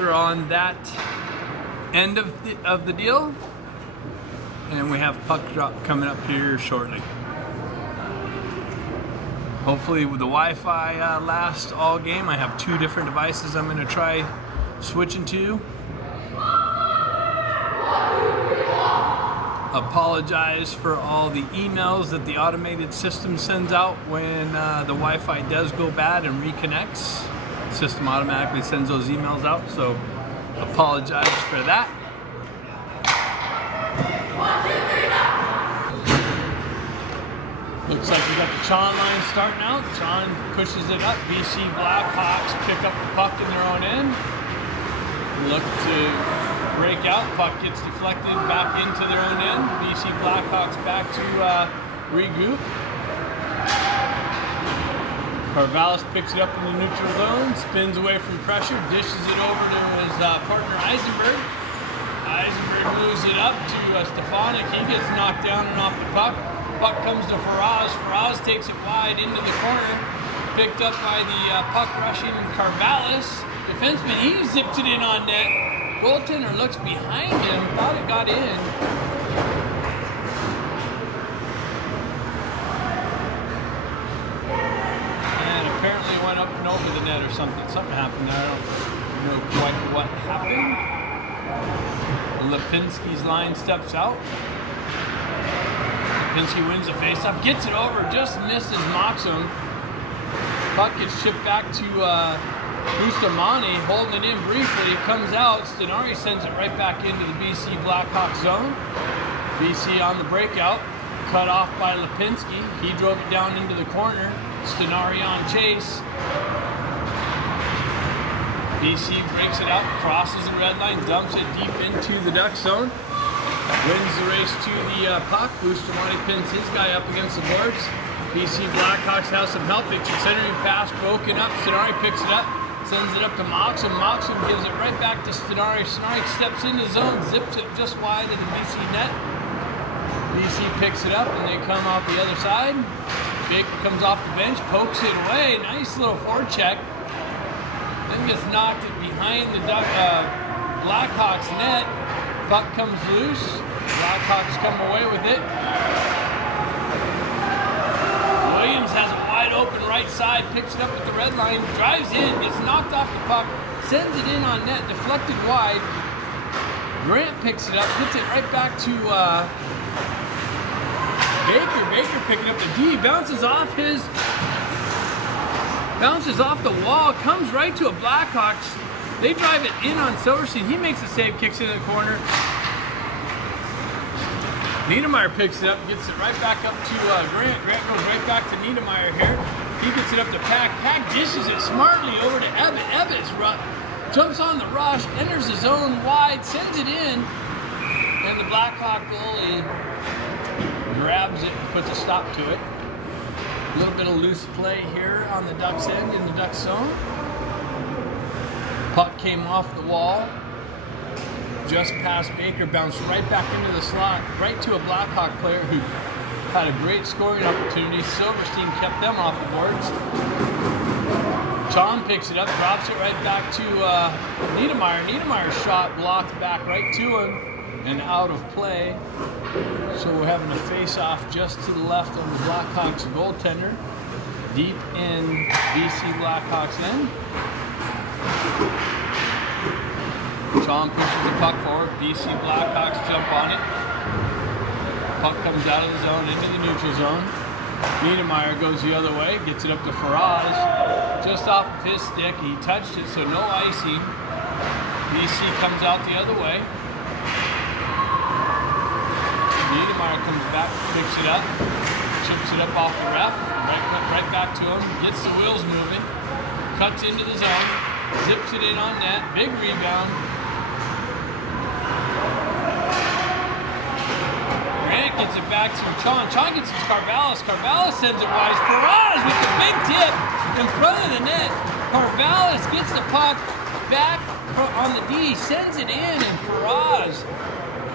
On that end of the deal, and we have puck drop coming up here shortly. Hopefully with the Wi-Fi lasts all game. I have two different devices I'm going to try switching to. Apologize for all the emails that the automated system sends out when the Wi-Fi does go bad and reconnects. The system automatically sends those emails out, so apologize for that. Looks like we got the Chon line starting out. Chon pushes it up. BC Blawkhawks pick up the puck in their own end. Look to break out. Puck gets deflected back into their own end. BC Blawkhawks back to regroup. Carvallis picks it up in the neutral zone, spins away from pressure, dishes it over to his partner Eisenberg. Eisenberg moves it up to Stefanik. He gets knocked down and off the puck. Puck comes to Faraz. Faraz takes it wide into the corner. Picked up by the puck rushing Carvallis. Defenseman, he zips it in on net. Goaltender looks behind him, thought it got in. Apparently went up and over the net or something. Something happened there. I don't know quite what happened. Lipinski's line steps out. Lipinski wins the faceoff, gets it over, just misses Moxham. Puck gets shipped back to Bustamante, holding it in briefly. Comes out. Stenari sends it right back into the BC Blackhawks zone. BC on the breakout. Cut off by Lipinski. He drove it down into the corner. Stenari on chase. BC breaks it out, crosses the red line, dumps it deep into the Duck zone. Wins the race to the puck. Bustamante pins his guy up against the boards. BC Blackhawks have some help. It's a centering pass broken up. Stenari picks it up, sends it up to Moxham. Moxham gives it right back to Stenari. Stenari steps in the zone, zips it just wide of the BC net. BC picks it up and they come out the other side. Baker comes off the bench, pokes it away. Nice little forecheck. Then gets knocked it behind the Blackhawks net. Puck comes loose. Blackhawks come away with it. Williams has it wide open right side, picks it up at the red line, drives in, gets knocked off the puck, sends it in on net, deflected wide. Grant picks it up, hits it right back to Baker. Baker picking up the D, bounces off the wall, comes right to a Blackhawks. They drive it in on Silverstein. He makes a save, kicks it in the corner. Niedermeyer picks it up, gets it right back up to Grant. Grant goes right back to Niedermeyer here. He gets it up to Pack. Pack dishes it smartly over to Ebbett. Ebbett jumps on the rush, enters the zone wide, sends it in, and the Blackhawk goalie grabs it and puts a stop to it. A little bit of loose play here on the Ducks end in the Ducks zone. Puck came off the wall, just past Baker, bounced right back into the slot, right to a Blackhawk player who had a great scoring opportunity. Silverstein kept them off the boards. Chon picks it up, drops it right back to Niedermeyer. Niedermeyer's shot blocked back right to him and out of play. So we're having a face-off just to the left of the Blackhawks goaltender, deep in BC Blackhawks end. Chon pushes the puck forward. BC Blackhawks jump on it. Puck comes out of the zone into the neutral zone. Niedermeyer goes the other way, gets it up to Faraz. Just off of his stick, he touched it, so no icing. BC comes out the other way. Niedermeyer comes back, picks it up, chips it up off the ref, right back to him, gets the wheels moving, cuts into the zone, zips it in on net, big rebound. Grant gets it back to Chon. Chon gets it to Carvallis. Carvallis sends it wide. Faraz with the big tip in front of the net. Carvallis gets the puck back on the D, sends it in, and Faraz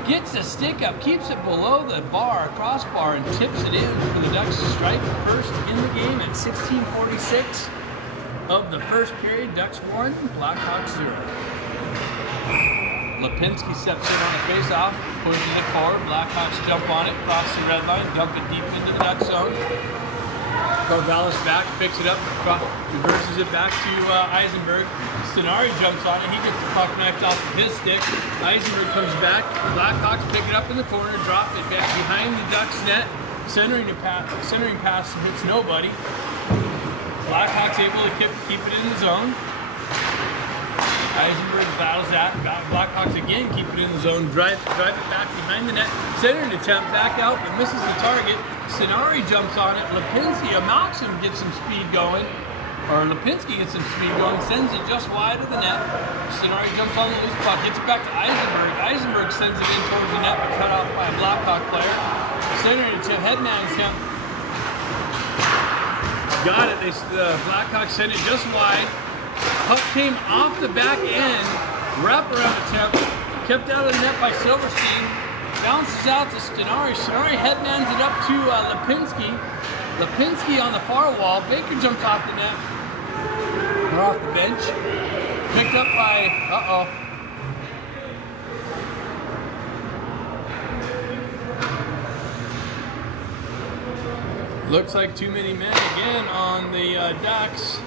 gets the stick up, keeps it below the bar, crossbar, and tips it in for the Ducks to strike first in the game at 16:46 of the first period. Ducks 1, Blackhawks 0. Lipinski steps in on a face-off, pushes it forward. Blackhawks jump on it, cross the red line, dump it deep into the Duck zone. Corvallis back, picks it up, reverses it back to Eisenberg. Stenari jumps on it. He gets the puck knifed off of his stick. Eisenberg comes back. Blackhawks pick it up in the corner, drop it back behind the Ducks net. Centering pass hits nobody. Blackhawks able to keep it in the zone. Eisenberg battles that. Blackhawks again keep it in the zone. Drive it back behind the net. Centering attempt back out, but misses the target. Stenari jumps on it. Lipinski, Maxim gets some speed going. Or Lipinski gets some speed going, sends it just wide of the net. Stenari jumps on the loose puck, gets it back to Eisenberg. Eisenberg sends it in towards the net, but cut off by a Blackhawk player. Centering attempt, headman attempt. Got it. The Blackhawks send it just wide. Puck came off the back end. Wraparound attempt. Kept out of the net by Silverstein. Bounces out to Stenari. Stenari headmans it up to Lipinski. Lipinski on the far wall. Baker jumps off the net. Or off the bench. Picked up by... Looks like too many men again on the Ducks.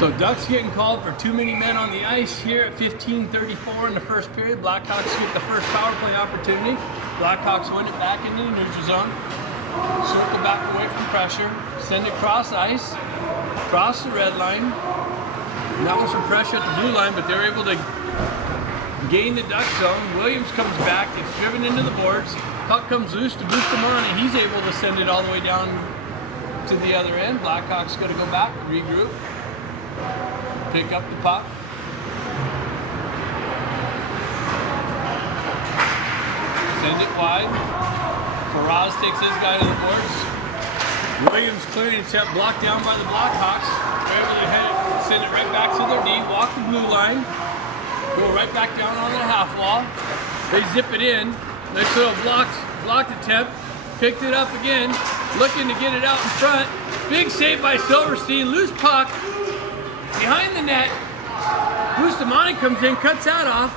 So Ducks getting called for too many men on the ice here at 15:34 in the first period. Blackhawks get the first power play opportunity. Blackhawks win it back into the neutral zone. Circle back away from pressure. Send it cross ice. Cross the red line. That was some pressure at the blue line, but they were able to gain the Duck zone. Williams comes back. It's driven into the boards. Puck comes loose to Bustamante. He's able to send it all the way down to the other end. Blackhawks got to go back, regroup. Pick up the puck. Send it wide. Faraz takes his guy to the boards. Williams clearing attempt, blocked down by the Blackhawks. They're able to send it right back to their D, walk the blue line, go right back down on the half wall. They zip it in. Nice little blocked attempt. Picked it up again, looking to get it out in front. Big save by Silverstein, loose puck. Behind the net, Bustamante comes in, cuts that off.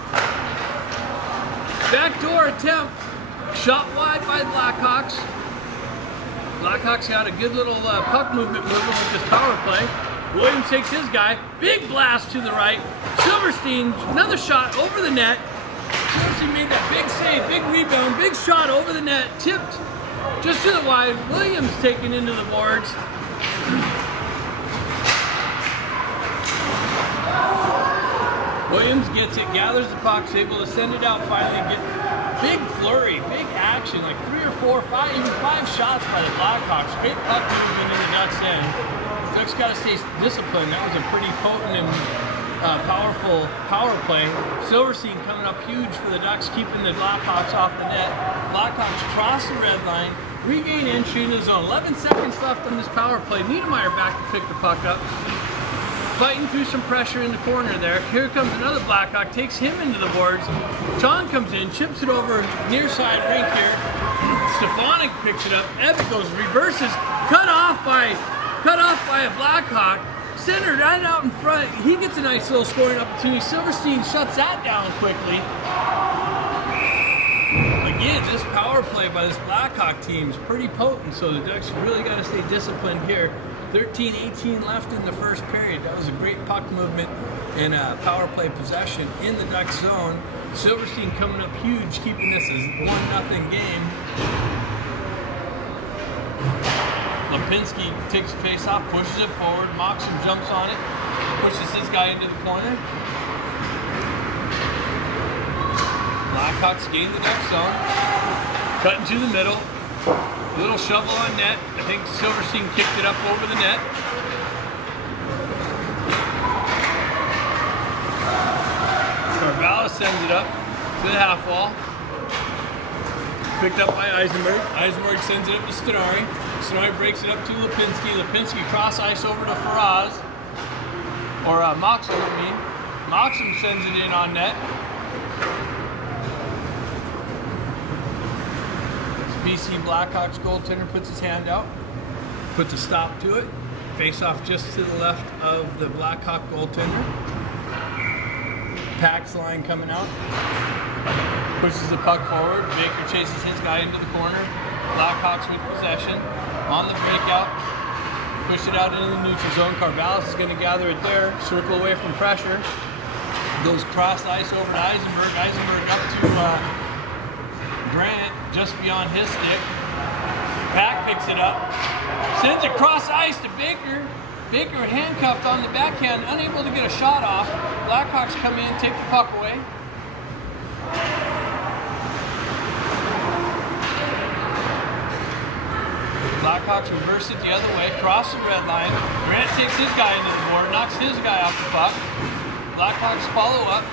Backdoor attempt, shot wide by the Blackhawks. Blackhawks got a good little puck movement moving with this power play. Williams takes his guy, big blast to the right. Silverstein, another shot over the net. Silverstein made that big save, big rebound, big shot over the net, tipped just to the wide. Williams taken into the boards. Williams gets it, gathers the puck, able to send it out finally, get big flurry, big action, like 3 or 4, 5, even 5 shots by the Blackhawks. Great puck movement in the Ducks end. Ducks got to stay disciplined. That was a pretty potent and powerful power play. Silverstein coming up huge for the Ducks, keeping the Blackhawks off the net. Blackhawks cross the red line, regain entry in the zone. 11 seconds left on this power play. Niedermeyer back to pick the puck up. Fighting through some pressure in the corner there. Here comes another Blackhawk, takes him into the boards. Chon comes in, chips it over near side rink here. Stefanik picks it up. Epic goes, reverses, cut off by a Blackhawk. Centered right out in front. He gets a nice little scoring opportunity. Silverstein shuts that down quickly. Again, this power play by this Blackhawk team is pretty potent, so the Ducks really got to stay disciplined here. 13-18 left in the first period. That was a great puck movement and power play possession in the Duck zone. Silverstein coming up huge, keeping this as 1-0 game. Lipinski takes the face off, pushes it forward. Maxim jumps on it, pushes his guy into the corner. Blackhawks gain the Duck zone. Cutting to the middle. A little shovel on net. I think Silverstein kicked it up over the net. Corvallis sends it up to the half wall. Picked up by Eisenberg. Eisenberg sends it up to Stenari. Stenari breaks it up to Lipinski. Lipinski cross ice over to Faraz. Or Maxim, I mean. Maxim sends it in on net. BC Blackhawks goaltender puts his hand out, puts a stop to it. Face off just to the left of the Blackhawk goaltender. Pack's line coming out. Pushes the puck forward. Baker chases his guy into the corner. Blackhawks with possession. On the breakout. Push it out into the neutral zone. Carvallis is going to gather it there. Circle away from pressure. Goes cross ice over to Eisenberg. Eisenberg up to Grant, just beyond his stick. Pack picks it up. Sends it cross ice to Baker. Baker handcuffed on the backhand, unable to get a shot off. Blackhawks come in, take the puck away. Blackhawks reverse it the other way, cross the red line. Grant takes his guy into the board, knocks his guy off the puck. Blackhawks follow up.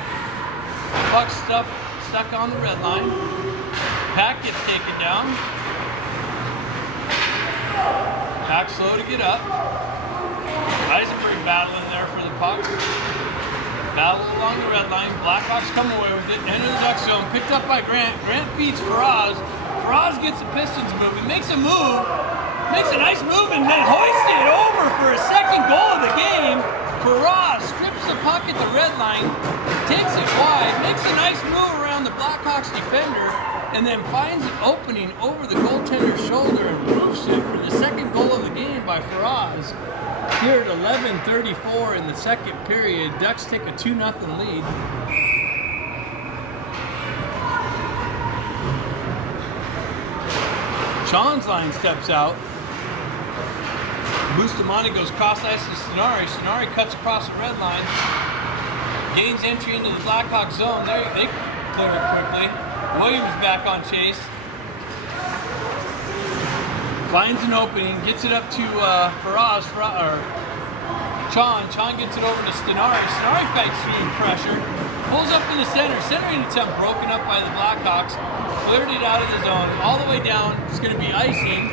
Puck stuck on the red line. Pack gets taken down. Pack slow to get up. Eisenberg battling there for the puck. Battle along the red line. Blackhawks come away with it. Enter the duck zone. Picked up by Grant. Grant feeds Faraz. Faraz gets the Pistons moving. Makes a move. Makes a nice move and then hoists it over for a second goal of the game. Faraz strips the puck at the red line. Takes it wide. Makes a nice move around the Blackhawks defender. And then finds an opening over the goaltender's shoulder and roofs it for the second goal of the game by Faraz. Here at 11:34 in the second period, Ducks take a 2-0 lead. Sean's line steps out. Bustamante goes cross ice to Stenari. Stenari cuts across the red line. Gains entry into the Blackhawk zone. They clear it quickly. Williams back on chase. Finds an opening, gets it up to Faraz, or Chon. Chon gets it over to Stenari. Stenari fights through pressure. Pulls up in the center. Centering attempt broken up by the Blackhawks. Cleared it out of the zone. All the way down. It's going to be icing.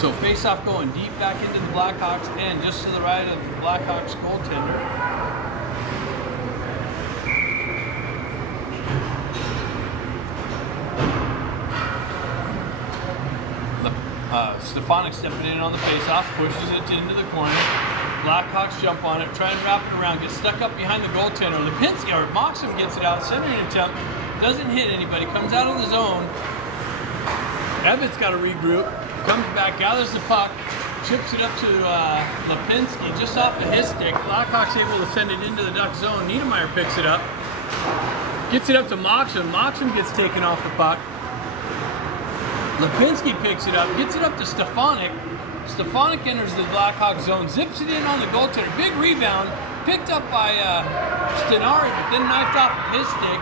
So face-off going deep back into the Blackhawks and just to the right of the Blackhawks goaltender. Stefanik stepping in on the face-off, pushes it into the corner. Blackhawks jump on it, try and wrap it around, gets stuck up behind the goaltender. Lipinski, or Moxham gets it out, centering attempt, doesn't hit anybody, comes out of the zone. Evans got to regroup, comes back, gathers the puck, chips it up to Lipinski, just off of his stick. Blackhawks able to send it into the Duck zone. Niedermeyer picks it up, gets it up to Moxham. Moxham gets taken off the puck. Lipinski picks it up, gets it up to Stefanik. Stefanik enters the Blackhawk zone, zips it in on the goaltender. Big rebound, picked up by Stenari, but then knifed off of his stick.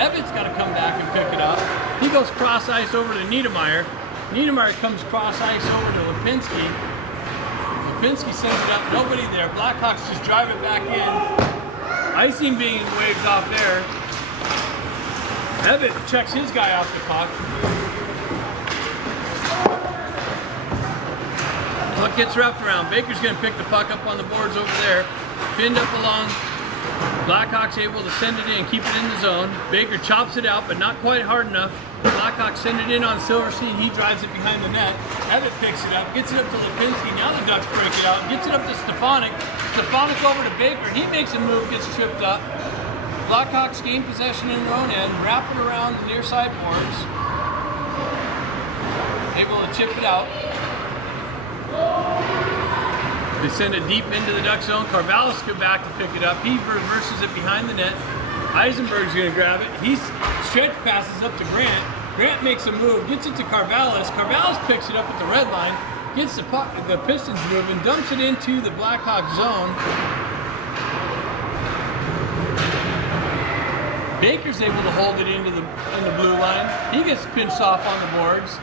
Evans got to come back and pick it up. He goes cross ice over to Niedermeyer. Niedermeyer comes cross ice over to Lipinski. Lipinski sends it up, nobody there. Blackhawks just drive it back in. Icing being waved off there. Evans checks his guy off the puck. Puck gets wrapped around. Baker's going to pick the puck up on the boards over there. Pinned up along. Blackhawks able to send it in, keep it in the zone. Baker chops it out, but not quite hard enough. Blackhawks send it in on Silverstein. He drives it behind the net. Evitt picks it up, gets it up to Lipinski. Now the Ducks break it out. Gets it up to Stefanik. Stefanik over to Baker. He makes a move, gets tripped up. Blackhawks gain possession in their own end, wrap it around the near side boards. Able to chip it out. They send it deep into the Duck zone. Carvallis goes back to pick it up. He reverses it behind the net. Eisenberg's going to grab it. He stretch passes up to Grant. Grant makes a move, gets it to Carvallis. Carvallis picks it up at the red line, gets the Pistons moving, dumps it into the Blackhawk zone. Baker's able to hold it in the blue line. He gets pinched off on the boards.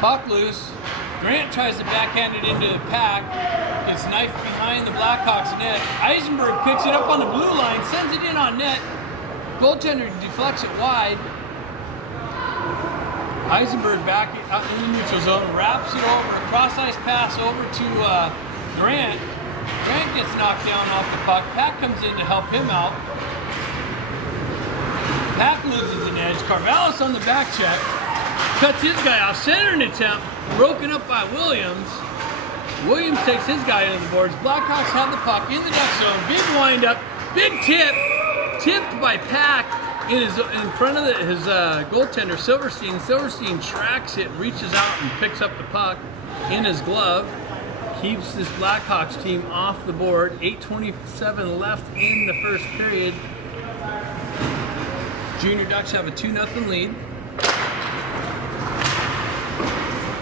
Puck loose. Grant tries to backhand it into the Pack. Gets knifed behind the Blackhawks net. Eisenberg picks it up on the blue line, sends it in on net. Goaltender deflects it wide. Eisenberg back out in the neutral zone, wraps it over, cross ice pass over to Grant. Grant gets knocked down off the puck. Pack comes in to help him out. Pack loses an edge. Carvallis on the back check. Cuts his guy off. Centering attempt. Broken up by Williams. Williams takes his guy into the boards. Blackhawks have the puck in the next zone. Big wind up. Big tip. Tipped by Pack in front of his goaltender, Silverstein. Silverstein tracks it, reaches out, and picks up the puck in his glove. Keeps this Blackhawks team off the board. 8:27 left in the first period. Junior Ducks have a 2-0 lead.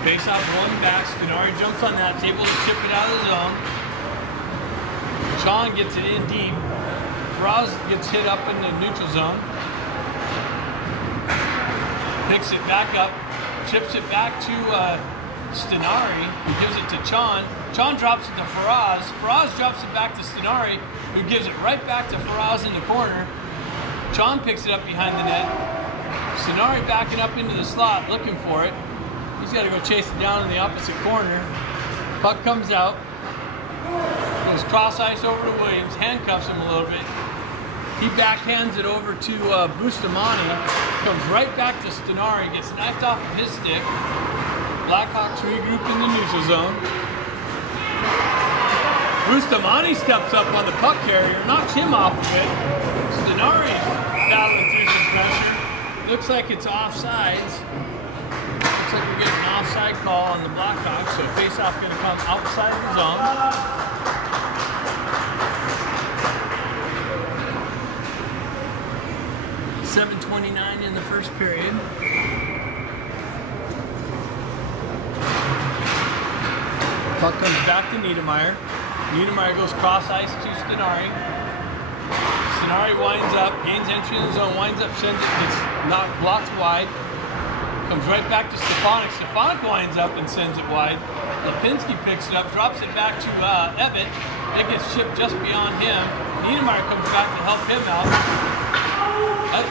Face off rolling back. Stinari jumps on that, able to chip it out of the zone. Sean gets it in deep. Froz gets hit up in the neutral zone. Picks it back up, chips it back to Stinari, who gives it to Chon. Chon drops it to Faraz. Faraz drops it back to Stinari, who gives it right back to Faraz in the corner. Chon picks it up behind the net. Stinari backing up into the slot, looking for it. He's got to go chase it down in the opposite corner. Puck comes out. Goes cross ice over to Williams, handcuffs him a little bit. He backhands it over to Bustamante. Comes right back to Stinari, gets knifed off of his stick. Blackhawks regroup in the neutral zone. Bustamante steps up on the puck carrier, knocks him off of it. Stinari's battling through some pressure. Looks like it's offsides. Looks like we're getting an offside call on the Blackhawks, so face-off going to come outside of the zone. .7:29 in the first period. Puck comes back to Niedermeyer. Niedermeyer goes cross ice to Stinari. Stinari winds up, gains entry in the zone, winds up, sends it, gets blocked wide. Comes right back to Stefanik. Stefanik winds up and sends it wide. Lipinski picks it up, drops it back to Ebbett. It gets shipped just beyond him. Niedermeyer comes back to help him out. That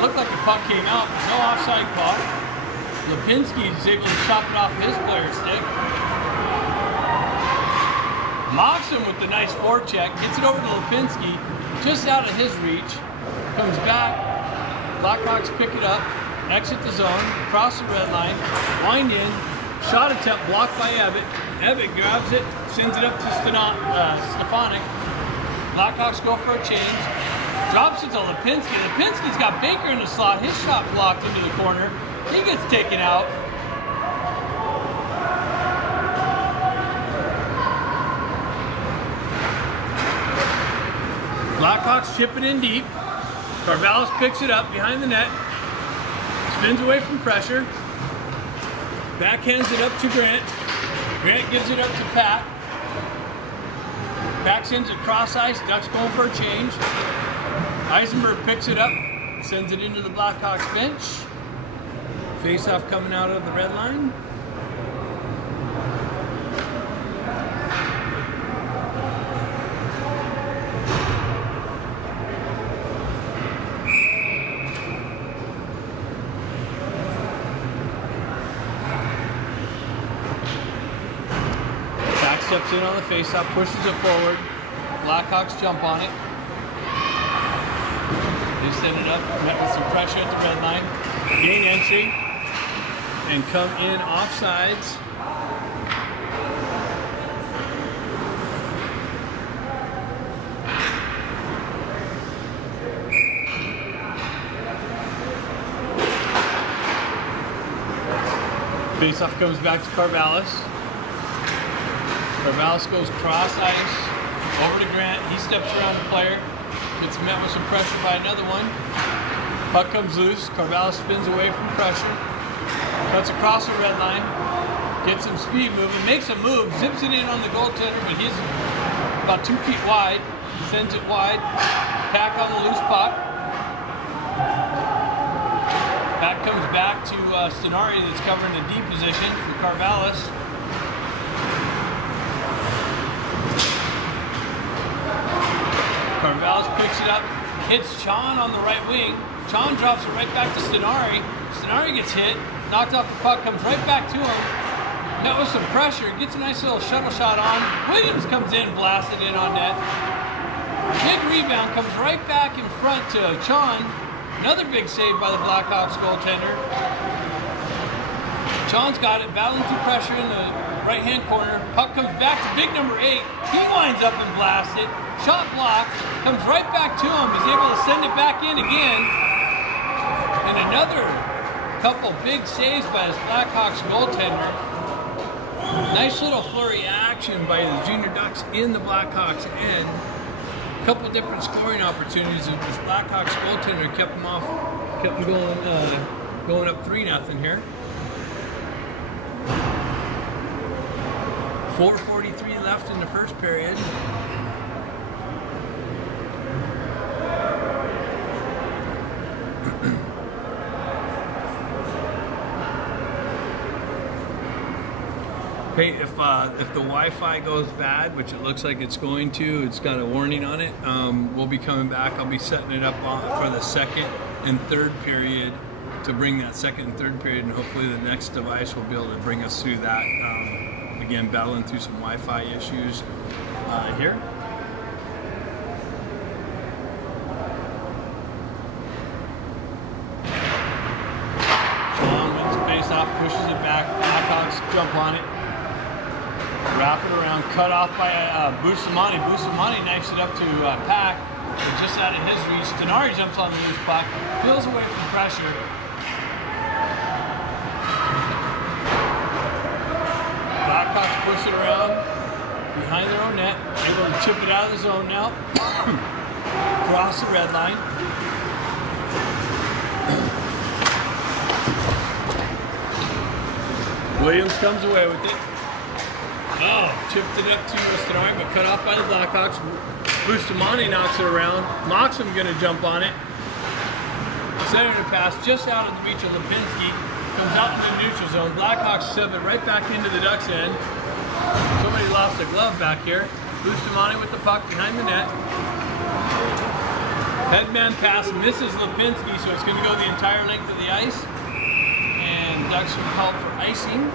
looked like the puck came out, no offside call. Lipinski is able to chop it off his player's stick. Mocks him with the nice forecheck, gets it over to Lipinski, just out of his reach. Comes back, Blackhawks pick it up, exit the zone, cross the red line, wind in, shot attempt blocked by Ebbett. Ebbett grabs it, sends it up to Stefanik. Blackhawks go for a change. Drops it to Lipinski. Lipinski's got Baker in the slot. His shot blocked into the corner. He gets taken out. Blackhawks chip it in deep. Carvallis picks it up behind the net. Spins away from pressure. Backhands it up to Grant. Grant gives it up to Pat. Pat sends it cross ice. Ducks going for a change. Eisenberg picks it up, sends it into the Blackhawks bench. Face-off coming out of the red line. Back steps in on the face-off, pushes it forward. Blackhawks jump on it. They set it up, met with some pressure at the red line, gain entry, and come in offsides. Faceoff comes back to Carvallis. Carvallis goes cross ice over to Grant. He steps around the player. Gets met with some pressure by another one. Puck comes loose. Carvallis spins away from pressure. Cuts across the red line. Gets some speed moving. Makes a move. Zips it in on the goaltender, but he's about 2 feet wide. Sends it wide. Pack on the loose puck. Pack comes back to Stinari that's covering the D position for Carvallis. Carvallis picks it up, hits Chon on the right wing. Chon drops it right back to Stinari. Stinari gets hit, knocked off the puck, comes right back to him. Met with some pressure, gets a nice little shuttle shot on. Williams comes in, blasted in on net. Big rebound, comes right back in front to Chon. Another big save by the Blackhawks goaltender. Chon's got it, battling through pressure in the right-hand corner. Puck comes back to big number 8. He winds up and blasts it. Shot blocked, comes right back to him. He's able to send it back in again. And another couple big saves by this Blackhawks goaltender. Nice little flurry action by the Junior Ducks in the Blackhawks end. A couple different scoring opportunities with this Blackhawks goaltender kept them going up 3-0 here. 4:43 left in the first period. Hey, if the Wi-Fi goes bad, which it looks like it's going to, it's got a warning on it. We'll be coming back. I'll be setting it up for the second and third period to bring that second and third period, and hopefully the next device will be able to bring us through that. Again, battling through some Wi-Fi issues here. John wins the face-off, pushes it back. Blackhawks jump on it. Wrap it around, cut off by Bustamante. Bustamante knifes it up to Pack, but just out of his reach. Denari jumps on the loose puck, peels away from pressure. Blackhawks push it around behind their own net, able to chip it out of the zone now. Cross the red line. Williams comes away with it. Oh, chipped it up to Stenari, but cut off by the Blackhawks. Bustamante knocks it around. Moxham gonna jump on it. Centering a pass just out of the reach of Lipinski. Comes out into the neutral zone. Blackhawks shove it right back into the Ducks' end. Somebody lost a glove back here. Bustamante with the puck behind the net. Headman pass misses Lipinski, so it's gonna go the entire length of the ice. And Ducks are called for icing.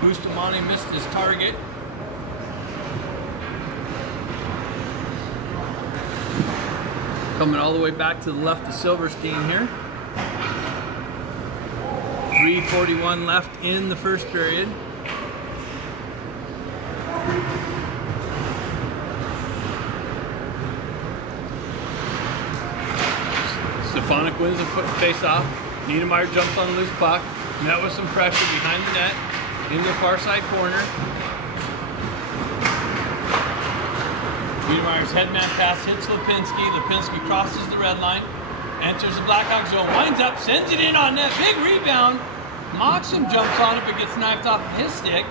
Bustamante missed his target. Coming all the way back to the left of Silverstein here. 3:41 left in the first period. Stefanik wins the face-off. Niedermeyer jumps on the loose puck. Met with some pressure behind the net. In the far side corner. Niedermeyer's headman pass hits Lipinski. Lipinski crosses the red line. Enters the Blackhawks zone. Winds up, sends it in on net. Big rebound. Moxham jumps on it but gets knifed off of his stick.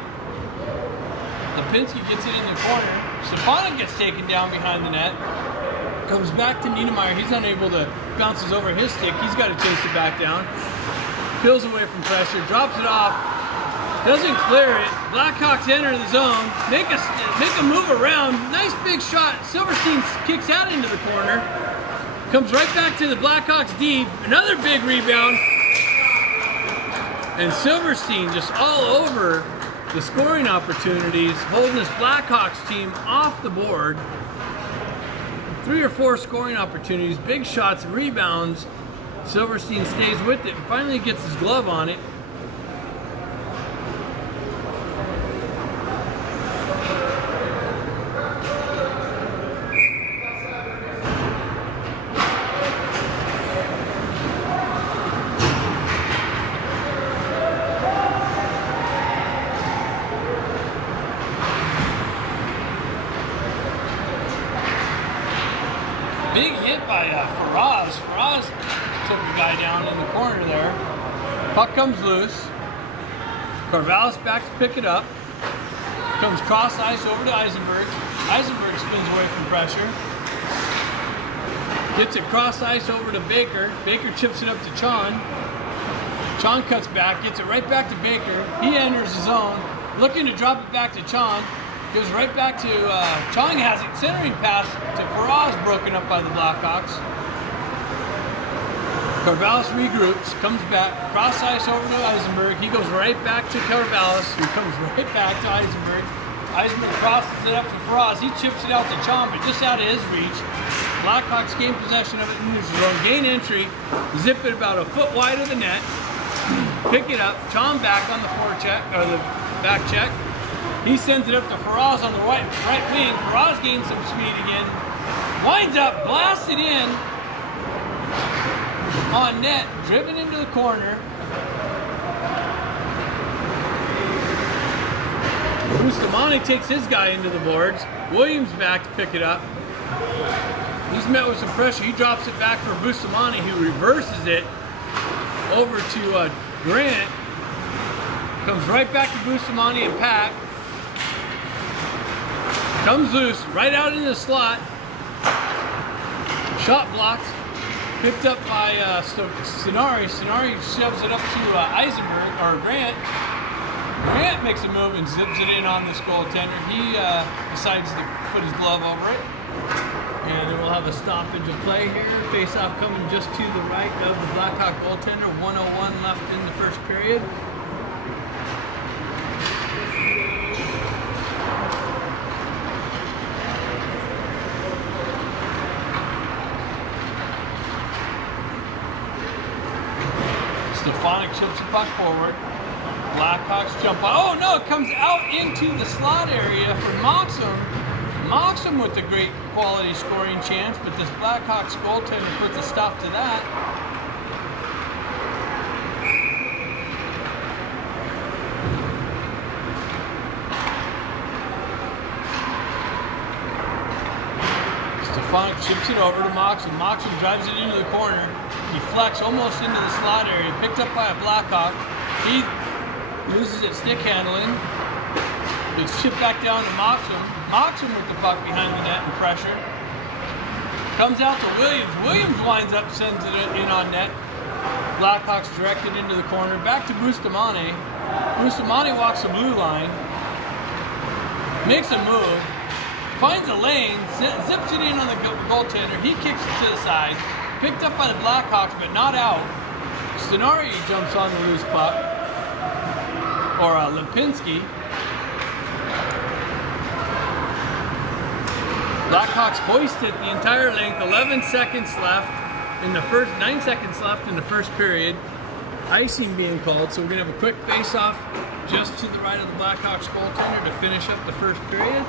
Lipinski gets it in the corner. Stefanik gets taken down behind the net. Comes back to Niedermeyer. He's unable to, bounces over his stick. He's got to chase it back down. Peels away from pressure. Drops it off. Doesn't clear it. Blackhawks enter the zone. Make a move around. Nice big shot. Silverstein kicks out into the corner. Comes right back to the Blackhawks deep. Another big rebound. And Silverstein just all over the scoring opportunities, holding this Blackhawks team off the board. 3 or 4 scoring opportunities, big shots, rebounds. Silverstein stays with it and finally gets his glove on it. Big hit by Faraz. Faraz took a guy down in the corner there. Puck comes loose. Carvallis back to pick it up. Comes cross ice over to Eisenberg. Eisenberg spins away from pressure. Gets it cross ice over to Baker. Baker chips it up to Chon. Chon cuts back, gets it right back to Baker. He enters the zone, looking to drop it back to Chon. Goes right back to Chong has it, centering pass to Faraz, broken up by the Blackhawks. Carvallis regroups, comes back, cross ice over to Eisenberg. He goes right back to Carvallis, who comes right back to Eisenberg. Eisenberg crosses it up to Faraz. He chips it out to Chong, but just out of his reach. Blackhawks gain possession of it in neutral zone, gain entry, zip it about a foot wide of the net, pick it up, Tom back on the forecheck, or the back check. He sends it up to Faraz on the right wing. Faraz gains some speed again, winds up, blasted in on net, driven into the corner. Bustamante takes his guy into the boards. Williams back to pick it up. He's met with some pressure. He drops it back for Bustamante, who reverses it over to Grant. Comes right back to Bustamante and Pat. Comes loose, right out in the slot. Shot blocked. Picked up by Stenari. Stenari shoves it up to Eisenberg, or Grant. Grant makes a move and zips it in on this goaltender. He decides to put his glove over it. And then we'll have a stoppage of play here. Face-off coming just to the right of the Blackhawk goaltender. 1:01 left in the first period. Stefanik chips the puck forward. Blackhawks jump on. Oh no, it comes out into the slot area for Moxham. Moxham with a great quality scoring chance, but this Blackhawks goaltender puts a stop to that. Stefanik chips it over to Moxham. Moxham drives it into the corner. Deflects almost into the slot area. Picked up by a Blackhawk. He loses its stick handling. It's chipped back down to Moxham. Moxham with the puck behind the net and pressure. Comes out to Williams. Williams winds up, sends it in on net. Blackhawks directed into the corner. Back to Bustamante. Bustamante walks the blue line. Makes a move. Finds a lane. Zips it in on the goaltender. He kicks it to the side. Picked up by the Blackhawks, but not out. Stenari jumps on the loose puck. Or Lipinski. Blackhawks hoist it the entire length. 11 seconds left in the first, 9 seconds left in the first period. Icing being called, so we're gonna have a quick face-off just to the right of the Blackhawks goaltender to finish up the first period.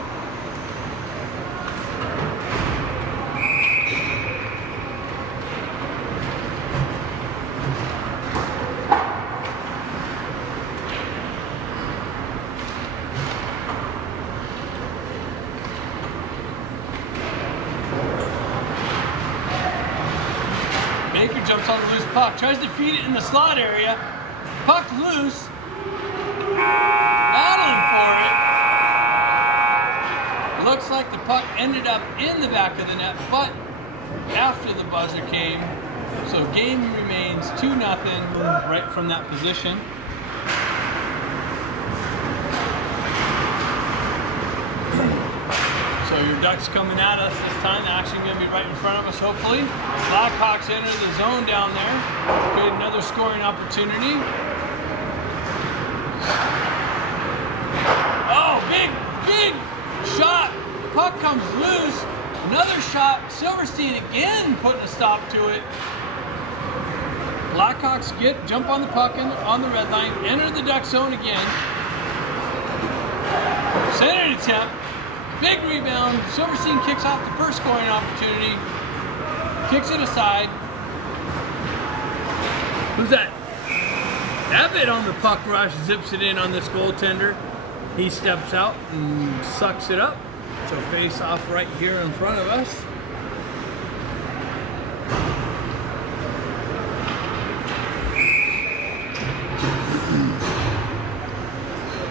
Baker jumps on the loose puck, tries to feed it in the slot area. Puck loose. Battling for it. Looks like the puck ended up in the back of the net, but after the buzzer came. So game remains 2-0 right from that position. So your Ducks coming at us this time. They're actually going to be right in front of us, hopefully. Blackhawks enter the zone down there. Create another scoring opportunity. Oh, big shot. Puck comes loose. Another shot. Silverstein again putting a stop to it. Blackhawks jump on the puck on the red line. Enter the Duck zone again. Centered attempt. Big rebound. Silverstein kicks off the first scoring opportunity. Kicks it aside. Who's that? Abbott on the puck rush, zips it in on this goaltender. He steps out and sucks it up. So face off right here in front of us.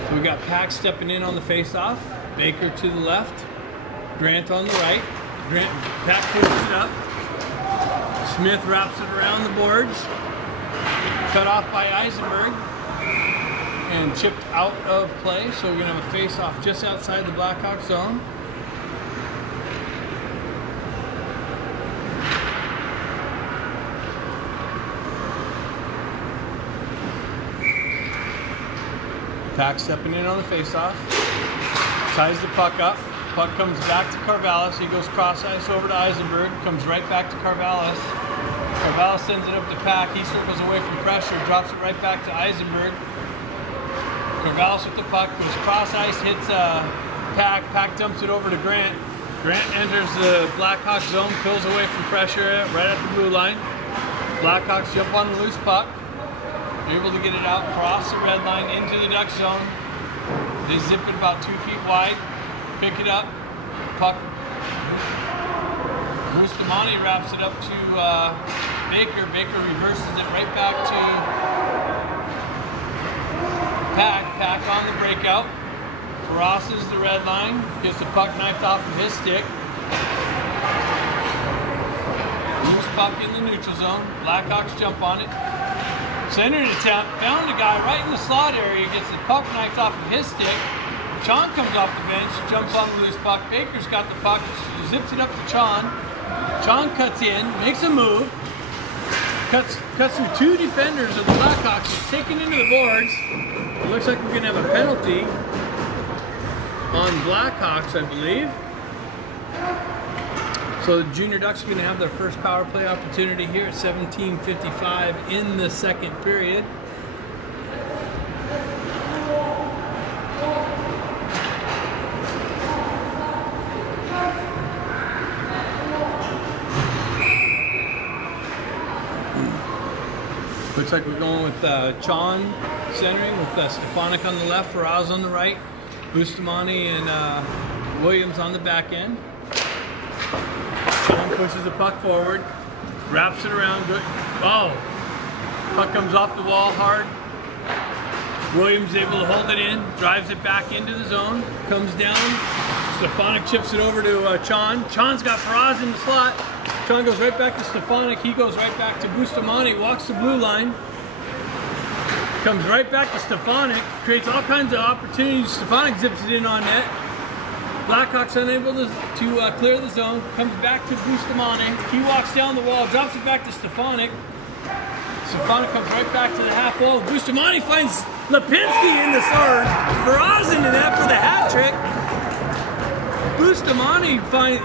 So we got Pack stepping in on the face off. Baker to the left, Grant on the right. Pack pushes it up. Smith wraps it around the boards. Cut off by Eisenberg. And chipped out of play. So we're going to have a face-off just outside the Blackhawks zone. Pack stepping in on the face-off. Ties the puck up. Puck comes back to Carvallis. He goes cross ice over to Eisenberg. Comes right back to Carvallis. Carvallis sends it up to Pack. He circles away from pressure. Drops it right back to Eisenberg. Carvallis with the puck. Goes cross ice. Hits Pack. Pack dumps it over to Grant. Grant enters the Blackhawks zone. Pulls away from pressure right at the blue line. Blackhawks jump on the loose puck. Able to get it out. Cross the red line into the Duck zone. They zip it about 2 feet wide. Pick it up. Puck. Bustamante wraps it up to Baker. Baker reverses it right back to Pack. Pack on the breakout. Crosses the red line. Gets the puck knifed off of his stick. Loose puck in the neutral zone. Blackhawks jump on it. Centered attempt. Found a guy right in the slot area. Gets the puck knifed off of his stick. Chon comes off the bench, jumps on the loose puck. Baker's got the puck, zips it up to Chon. Chon cuts in, makes a move, cuts through 2 defenders of the Blackhawks. It's taken into the boards. It looks like we're going to have a penalty on Blackhawks, I believe. So the Junior Ducks are going to have their first power play opportunity here at 17:55 in the second period. Looks like we're going with Chon centering with Stefanik on the left, Faraz on the right, Bustamante and Williams on the back end. Chon pushes the puck forward, wraps it around. Good. Oh! Puck comes off the wall hard. Williams able to hold it in, drives it back into the zone, comes down. Stefanik chips it over to Chon. Chon's got Faraz in the slot. Chon goes right back to Stefanik. He goes right back to Bustamante. Walks the blue line. Comes right back to Stefanik. Creates all kinds of opportunities. Stefanik zips it in on net. Blackhawks unable to clear the zone. Comes back to Bustamante. He walks down the wall. Drops it back to Stefanik. Stefanik comes right back to the half wall. Bustamante finds Lipinski in the third. Faraz into that for the hat trick. Bustamante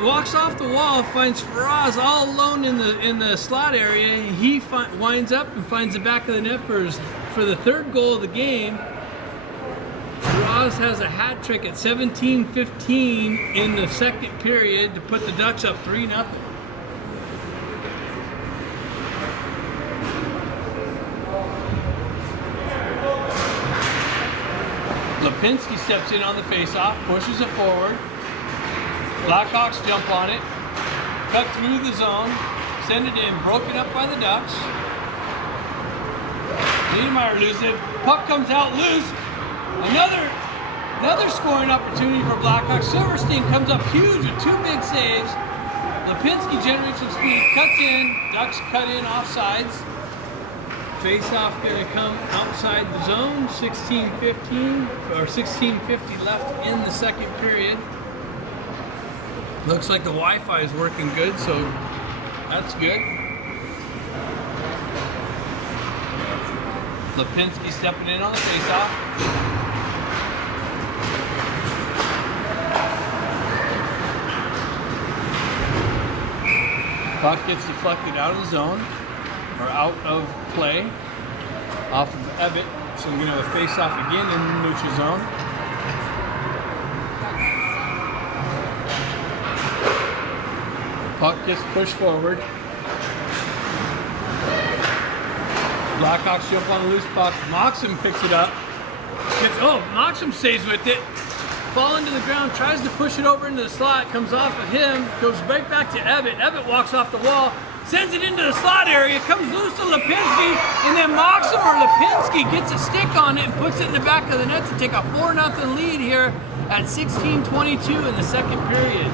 walks off the wall, finds Faraz all alone in the slot area. He winds up and finds the back of the net for the third goal of the game. Faraz has a hat trick at 17:15 in the second period to put the Ducks up 3-0. Lipinski steps in on the faceoff, pushes it forward. Blackhawks jump on it, cut through the zone, send it in, broken up by the Ducks. Niedermeyer loses it, puck comes out loose. Another scoring opportunity for Blackhawks. Silverstein comes up huge with 2 big saves. Lipinski generates some speed, cuts in, Ducks cut in offsides. Face-off gonna come outside the zone, 16:15 or 16:50 left in the second period. Looks like the Wi-Fi is working good, so that's good. Lipinski stepping in on the faceoff. Puck gets deflected out of the zone, or out of play, off of Ebbett. So we're going to have a face-off again in the neutral zone. Puck gets pushed forward. Blackhawks jump on the loose puck. Moxham picks it up. Moxham stays with it. Fall into the ground, tries to push it over into the slot, comes off of him, goes right back to Ebbett. Ebbett walks off the wall, sends it into the slot area, comes loose to Lipinski, and then Moxham or Lipinski gets a stick on it and puts it in the back of the net to take a 4-0 lead here at 16:22 in the second period.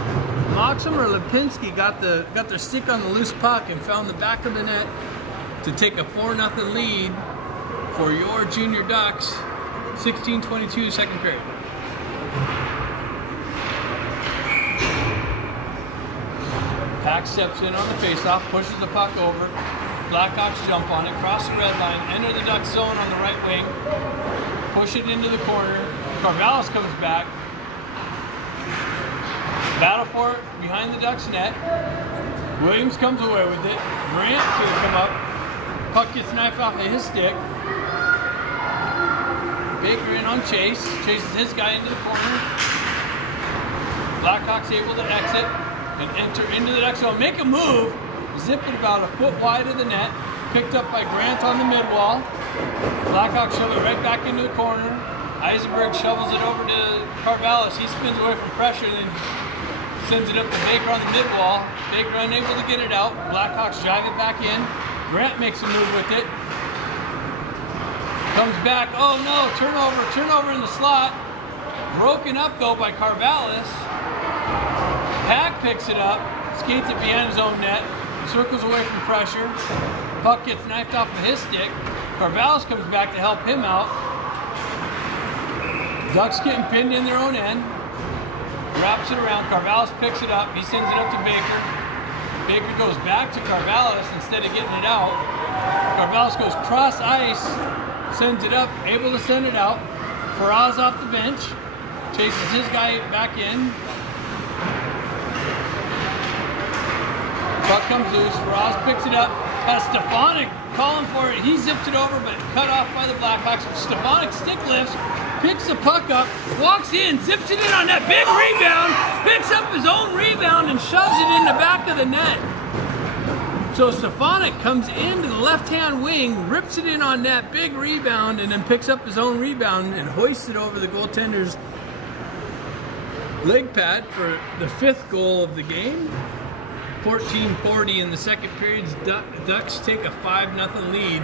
Moxham or Lipinski got their stick on the loose puck and found the back of the net to take a 4-0 lead for your Junior Ducks. 16:22 second period. Pack steps in on the faceoff, pushes the puck over. Blackhawks jump on it, cross the red line, enter the Duck zone on the right wing, push it into the corner. Carvallis comes back. Battle for it behind the Ducks net. Williams comes away with it. Grant could come up. Puck gets knifed off of his stick. Baker in on Chase. Chases his guy into the corner. Blackhawks able to exit and enter into the Duck zone. Make a move. Zip it about a foot wide of the net. Picked up by Grant on the mid-wall. Blackhawks shove it right back into the corner. Eisenberg shovels it over to Carvallis. He spins away from pressure and then sends it up to Baker on the mid-wall. Baker unable to get it out. Blackhawks drive it back in. Grant makes a move with it. Comes back. Oh no, turnover in the slot. Broken up though by Carvallis. Pack picks it up, skates it behind his own net, circles away from pressure. Puck gets knifed off of his stick. Carvallis comes back to help him out. Ducks getting pinned in their own end. Wraps it around. Carvallis picks it up. He sends it up to Baker. Baker goes back to Carvallis instead of getting it out. Carvallis goes cross ice, sends it up, able to send it out. Faraz off the bench, chases his guy back in. Puck comes loose. Faraz picks it up. Has Stefanik calling for it. He zips it over, but cut off by the Blackhawks. Stefanik stick lifts, picks the puck up, walks in, zips it in on that big rebound, picks up his own rebound and shoves it in the back of the net. So Stefanik comes into the left-hand wing, rips it in on that big rebound, and then picks up his own rebound and hoists it over the goaltender's leg pad for the 5th goal of the game. 14:40 in the second period. Ducks take a 5-0 lead.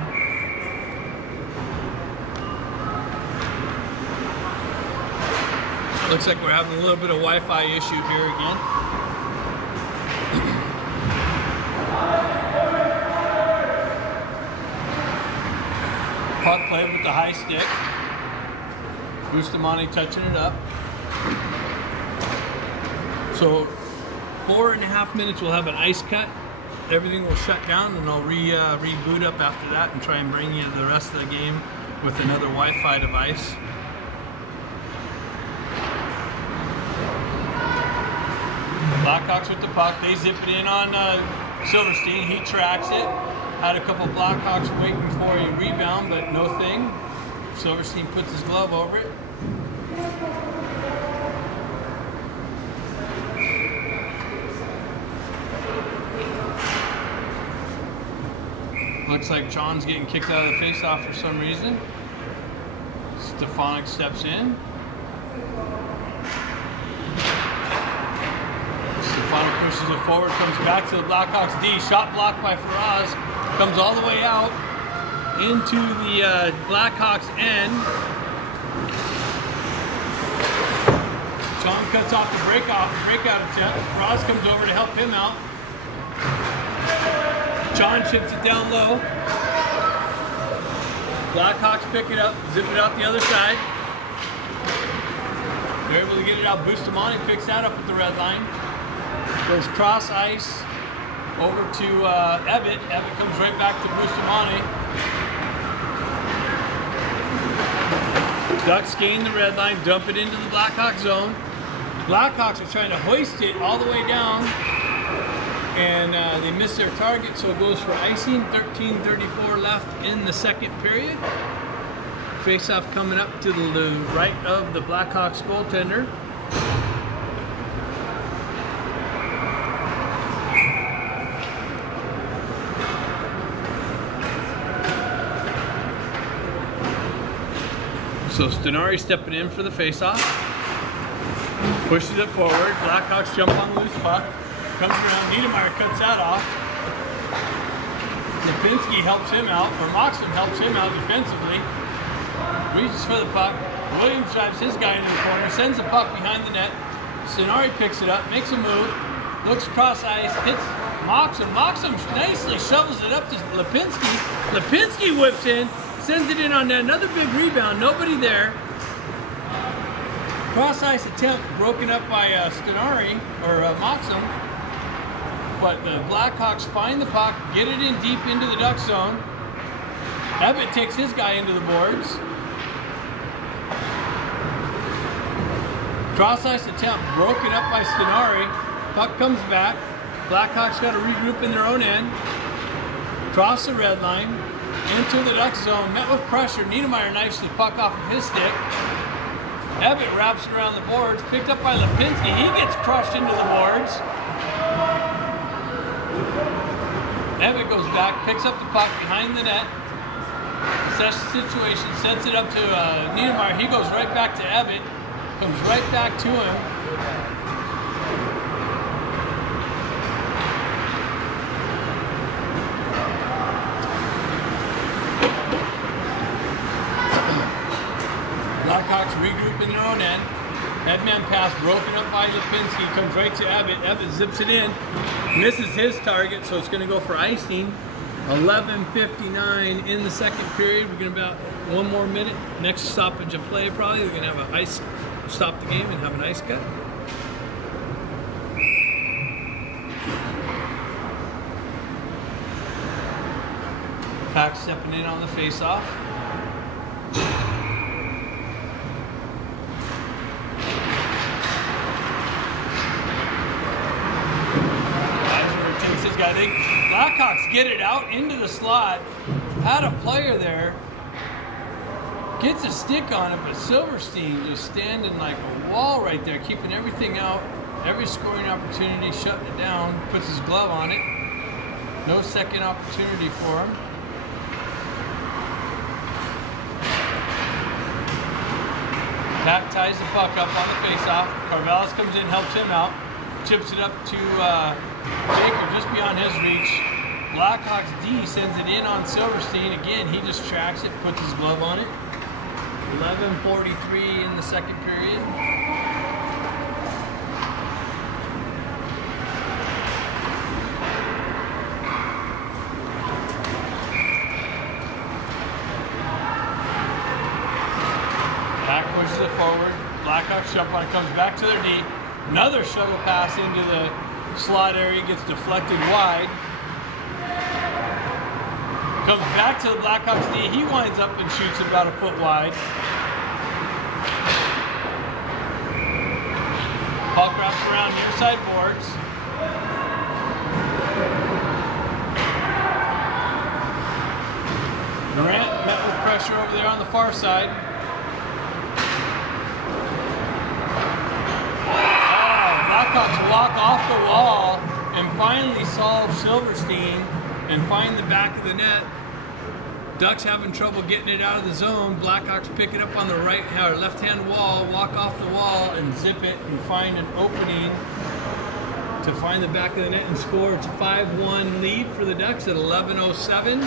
Looks like we're having a little bit of Wi-Fi issue here again. Puck played with the high stick. Bustamante touching it up. So 4.5 minutes we'll have an ice cut. Everything will shut down and I'll reboot up after that and try and bring you the rest of the game with another Wi-Fi device. Blackhawks with the puck. They zip it in on Silverstein. He tracks it. Had a couple Blackhawks waiting for a rebound, but no thing. Silverstein puts his glove over it. Looks like John's getting kicked out of the face-off for some reason. Stefanik steps in. Stefanik pushes it forward, comes back to the Blackhawks D. Shot blocked by Faraz. Comes all the way out into the Blackhawks end. John cuts off the breakout attempt. Faraz comes over to help him out. John chips it down low. Blackhawks pick it up, zip it out the other side. They're able to get it out. Bustamante picks that up at the red line. Goes cross ice over to Ebbett. Ebbett comes right back to Bustamante. Ducks gain the red line, dump it into the Blackhawks zone. Blackhawks are trying to hoist it all the way down. And they miss their target, so it goes for icing. 13:34 left in the second period. Face-off coming up to the right of the Blackhawks goaltender. So Stenari stepping in for the face-off. Pushes it forward. Blackhawks jump on the loose puck. Comes around, Niedermeyer cuts that off. Lipinski helps him out, or Moxham helps him out defensively. Reaches for the puck. Williams drives his guy into the corner, sends the puck behind the net. Stenari picks it up, makes a move, looks cross ice, hits Moxham. Moxham nicely shovels it up to Lipinski. Lipinski whips in, sends it in on net. Another big rebound, nobody there. Cross ice attempt broken up by Stenari, or Moxham. But the Blackhawks find the puck, get it in deep into the Duck zone. Ebbett takes his guy into the boards. Cross ice attempt broken up by Stenari. Puck comes back. Blackhawks got to regroup in their own end. Cross the red line. Into the Duck zone. Met with pressure. Niedermeyer knifes the puck off of his stick. Ebbett wraps it around the boards. Picked up by Lipinski. He gets crushed into the boards. Ebbett goes back. Picks up the puck behind the net. Assesses the situation. Sends it up to Niedermeyer. He goes right back to Ebbett. Comes right back to him. Blackhawks regroup in their own end. Headman pass broken up by Lipinski. Comes right to Ebbett. Ebbett zips it in. Misses his target, so it's going to go for icing. 11:59 in the second period. We're going to about one more minute. Next stoppage of play probably. We're going to have an ice, stop the game and have an ice cut. Pack stepping in on the face-off. I think Blackhawks get it out into the slot. Had a player there. Gets a stick on it, but Silverstein just standing like a wall right there, keeping everything out. Every scoring opportunity, shutting it down. Puts his glove on it. No second opportunity for him. Pat ties the puck up on the faceoff. Carvelis comes in, helps him out. Chips it up to Baker just beyond his reach. Blackhawks D sends it in on Silverstein. Again, he just tracks it, puts his glove on it. 11:43 in the second period. Back pushes it forward. Blackhawks jump on it, comes back to their D. Another shuttle pass into the slot area, gets deflected wide. Comes back to the Blackhawks D. He winds up and shoots about a foot wide. Puck wraps around near side boards. Durant met with pressure over there on the far side. Blackhawks walk off the wall and finally solve Silverstein and find the back of the net. Ducks having trouble getting it out of the zone. Blackhawks pick it up on the right or left-hand wall, walk off the wall and zip it and find an opening to find the back of the net and score. It's a 5-1 lead for the Ducks at 11:07.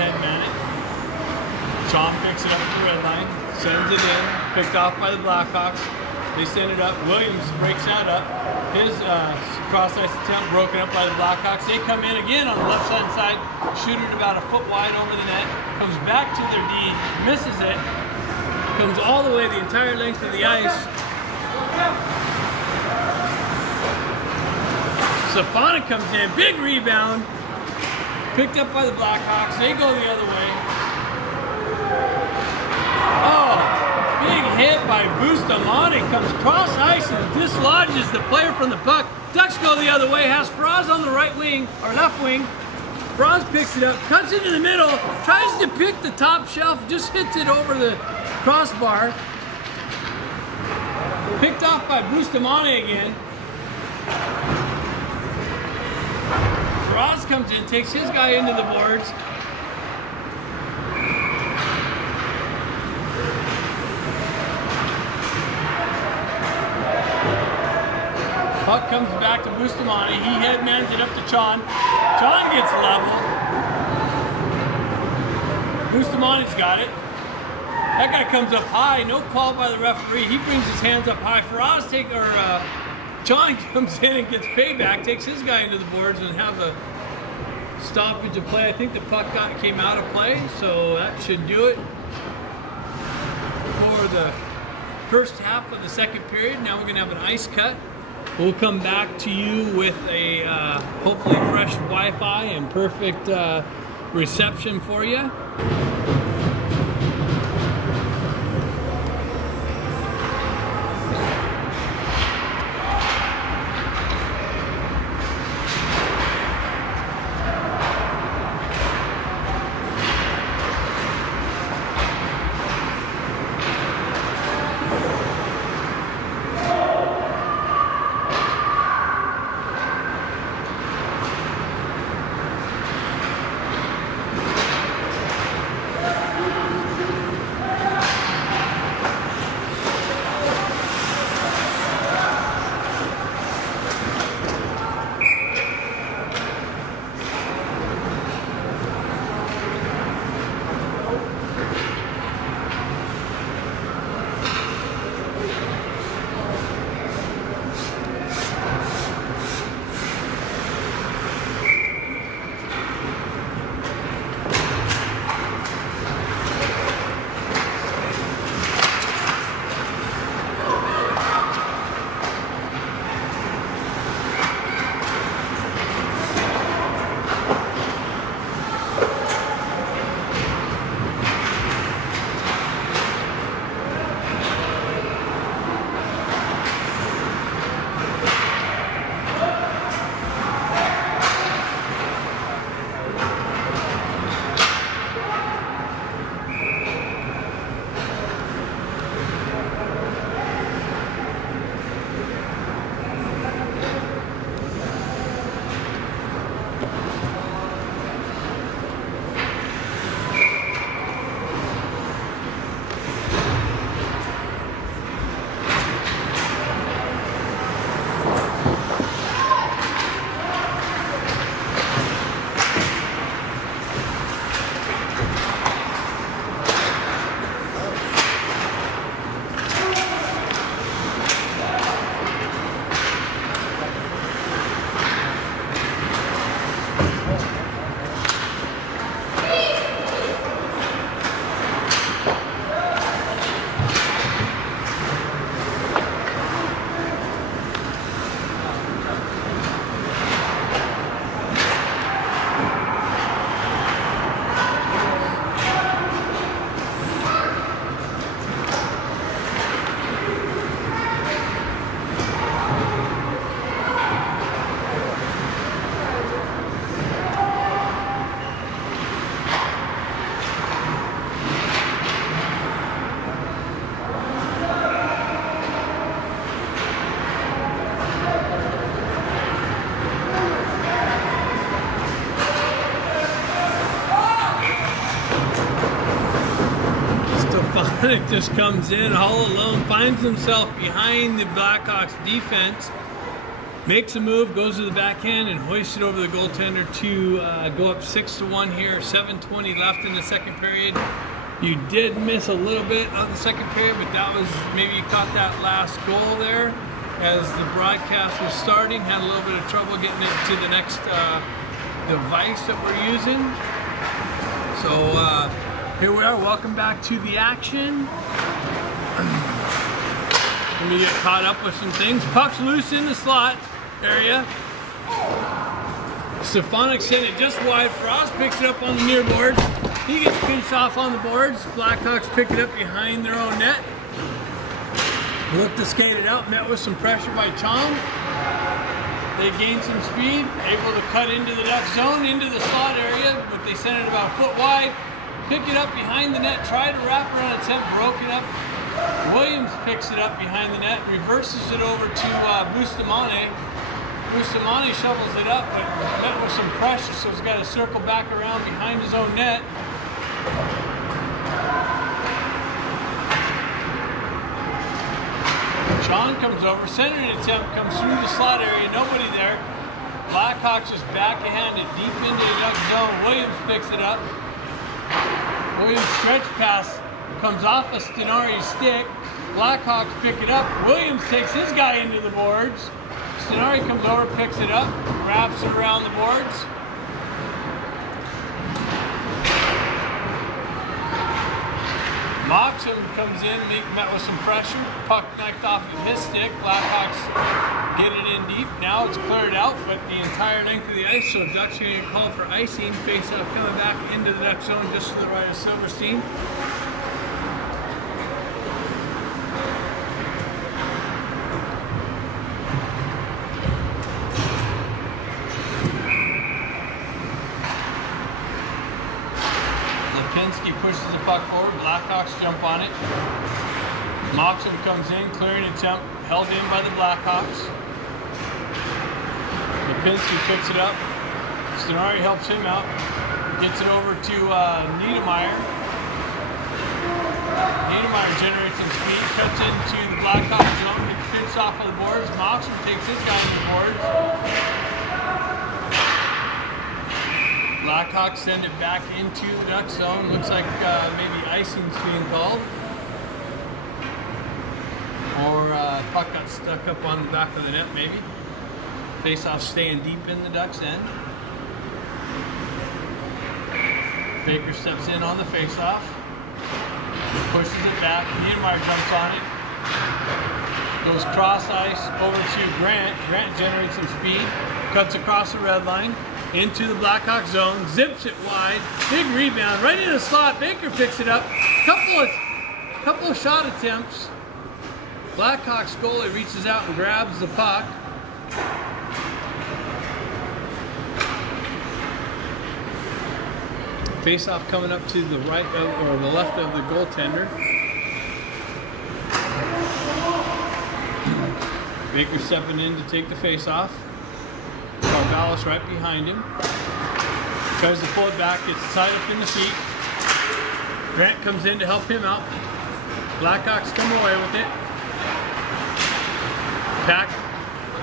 Headman it. Sean picks it up at the red line, sends it in, picked off by the Blackhawks. They send it up. Williams breaks that up. His cross-ice attempt broken up by the Blackhawks. They come in again on the left-hand side, shoot it about a foot wide over the net, comes back to their D, misses it, comes all the way the entire length of the ice. Safana comes in, big rebound. Picked up by the Blackhawks. They go the other way. Oh, big hit by Bustamante. Comes cross ice and dislodges the player from the puck. Ducks go the other way. Has Franz on the right wing, or left wing. Franz picks it up, cuts into the middle, tries to pick the top shelf, just hits it over the crossbar. Picked off by Bustamante again. Ross comes in, takes his guy into the boards. Puck comes back to Bustamante. He headmans it up to Chon. Chon gets level. Bustamante's got it. That guy comes up high. No call by the referee. He brings his hands up high. Chon comes in and gets payback, takes his guy into the boards and have a stoppage of play. I think the puck came out of play, so that should do it for the first half of the second period. Now we're going to have an ice cut. We'll come back to you with a hopefully fresh Wi-Fi and perfect reception for you. It just comes in all alone, finds himself behind the Blackhawks defense, makes a move, goes to the backhand and hoists it over the goaltender to go up 6-1 here. 7:20 left in the second period. You did miss a little bit of the second period, but that was, maybe you caught that last goal there as the broadcast was starting. Had a little bit of trouble getting it to the next device that we're using. So here we are, welcome back to the action. Let me get caught up with some things. Puck's loose in the slot area. Stefanik sent it just wide. Frost picks it up on the near boards. He gets pinched off on the boards. Blackhawks pick it up behind their own net. Look to skate it out, met with some pressure by Chong. They gained some speed, able to cut into the Duck zone, into the slot area, but they sent it about a foot wide. Pick it up behind the net, try to wrap around attempt, broke it up. Williams picks it up behind the net, reverses it over to Bustamante. Bustamante shovels it up, but met with some pressure, so he's got to circle back around behind his own net. Sean comes over, centering attempt comes through the slot area, nobody there. Blackhawks just backhanded deep into the Duck zone. Williams picks it up. Williams' stretch pass comes off of Stenari's stick. Blackhawks pick it up. Williams takes his guy into the boards. Stenari comes over, picks it up, wraps it around the boards. Moxham comes in, met with some pressure. Puck knocked off of his stick. Blackhawks get it in deep. Now it's cleared out, but the entire length of the ice, so Ducks are going to get called for icing. Face-off coming back into the Duck zone just to the right of Silverstein. Pushes the puck forward, Blackhawks jump on it. Moxham comes in, clearing attempt, held in by the Blackhawks. Lipinski picks it up. Stenari helps him out. Gets it over to Niedermeyer. Niedermeyer generates some speed, cuts into the Blackhawks zone, gets pitched off of the boards. Moxham takes his guy to the boards. Blackhawks send it back into the Duck zone. Looks like maybe icing's being called. Or puck got stuck up on the back of the net maybe. Face-off staying deep in the Ducks end. Baker steps in on the face-off. Pushes it back. Niedermeyer jumps on it. Goes cross ice over to Grant. Grant generates some speed. Cuts across the red line. Into the Blackhawk zone, zips it wide, big rebound, right in the slot. Baker picks it up. Couple of shot attempts. Blackhawks goalie reaches out and grabs the puck. Face-off coming up to the right of, or the left of the goaltender. Baker stepping in to take the face-off. Carvallis right behind him. Tries to pull it back, gets tied up in the feet. Grant comes in to help him out. Blackhawks come away with it. Pack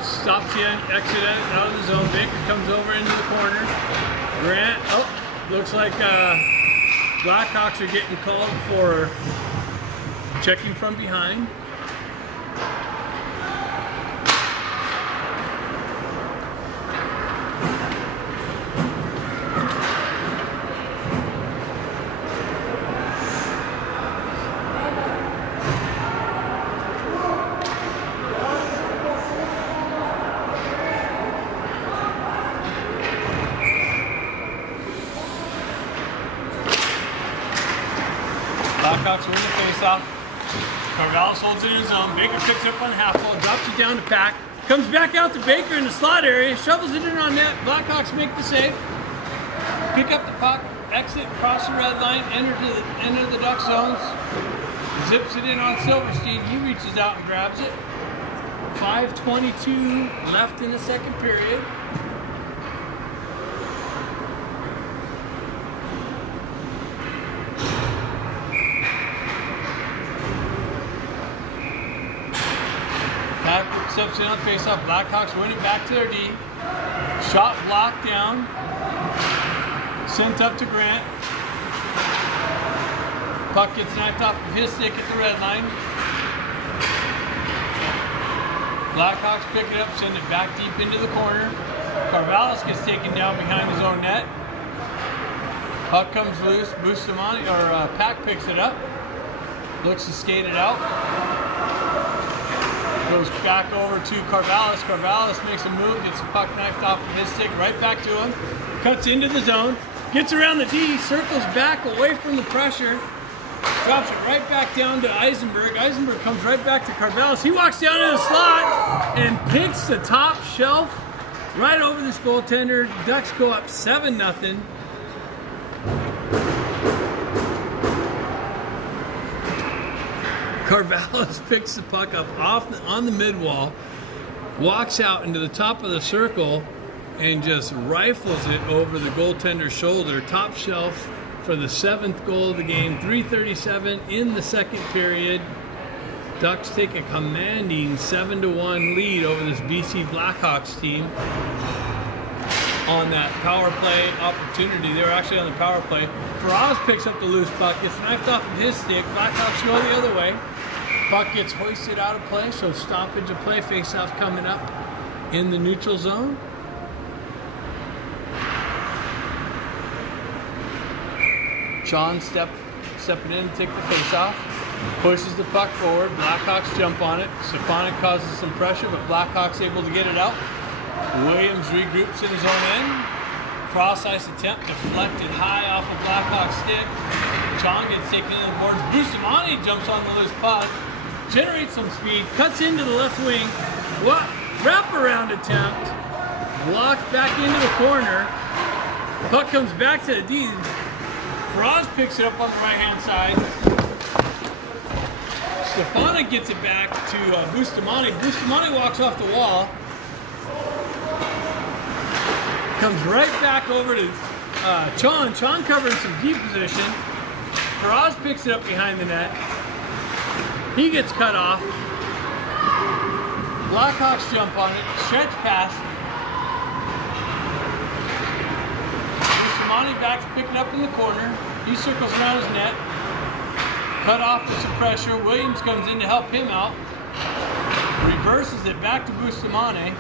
stops the exit out of the zone. Baker comes over into the corner. Grant, looks like Blackhawks are getting called for checking from behind. Blackhawks win the face-off. Carvallis holds it in his zone. Baker picks it up on the half wall, drops it down to Pack. Comes back out to Baker in the slot area, shovels it in on net. Blackhawks make the save. Pick up the puck, exit, cross the red line, enter the Duck zones. Zips it in on Silverstein. He reaches out and grabs it. 5:22 left in the second period. Steps in on face-off. Blackhawks win it back to their D. Shot blocked down. Sent up to Grant. Puck gets knocked off of his stick at the red line. Blackhawks pick it up, send it back deep into the corner. Carvallis gets taken down behind his own net. Puck comes loose. Bustamante or Pack picks it up. Looks to skate it out. Goes back over to Carvallis. Carvallis makes a move, gets the puck knifed off of his stick, right back to him. Cuts into the zone, gets around the D, circles back away from the pressure, drops it right back down to Eisenberg. Eisenberg comes right back to Carvallis. He walks down in the slot and picks the top shelf right over this goaltender. Ducks go up 7-0. Carvallis picks the puck up on the mid-wall, walks out into the top of the circle, and just rifles it over the goaltender's shoulder. Top shelf for the 7th goal of the game. 3:37 in the second period. Ducks take a commanding 7-1 lead over this BC Blackhawks team on that power play opportunity. They were actually on the power play. Faraz picks up the loose puck, gets knifed off of his stick. Blackhawks go the other way. Puck gets hoisted out of play, so stoppage of play. Face-off coming up in the neutral zone. Sean steps stepping in to take the face off. Pushes the puck forward. Blackhawks jump on it. Stefanik causes some pressure, but Blackhawks able to get it out. Williams regroups in his own end. Cross-ice attempt deflected high off of Blackhawks stick. Chong gets taken in the boards. Bustamante jumps on the loose puck. Generates some speed. Cuts into the left wing. What? Wraparound attempt. Blocked back into the corner. Puck comes back to the D. Frost picks it up on the right-hand side. Stefanik gets it back to Bustamante. Bustamante walks off the wall. Comes right back over to Chong. Chong covering some deep position. Frost picks it up behind the net. He gets cut off. Blackhawks jump on it. Stretch pass. Bustamante back to pick it up in the corner. He circles around his net. Cut off with some pressure. Williams comes in to help him out. Reverses it back to Bustamante.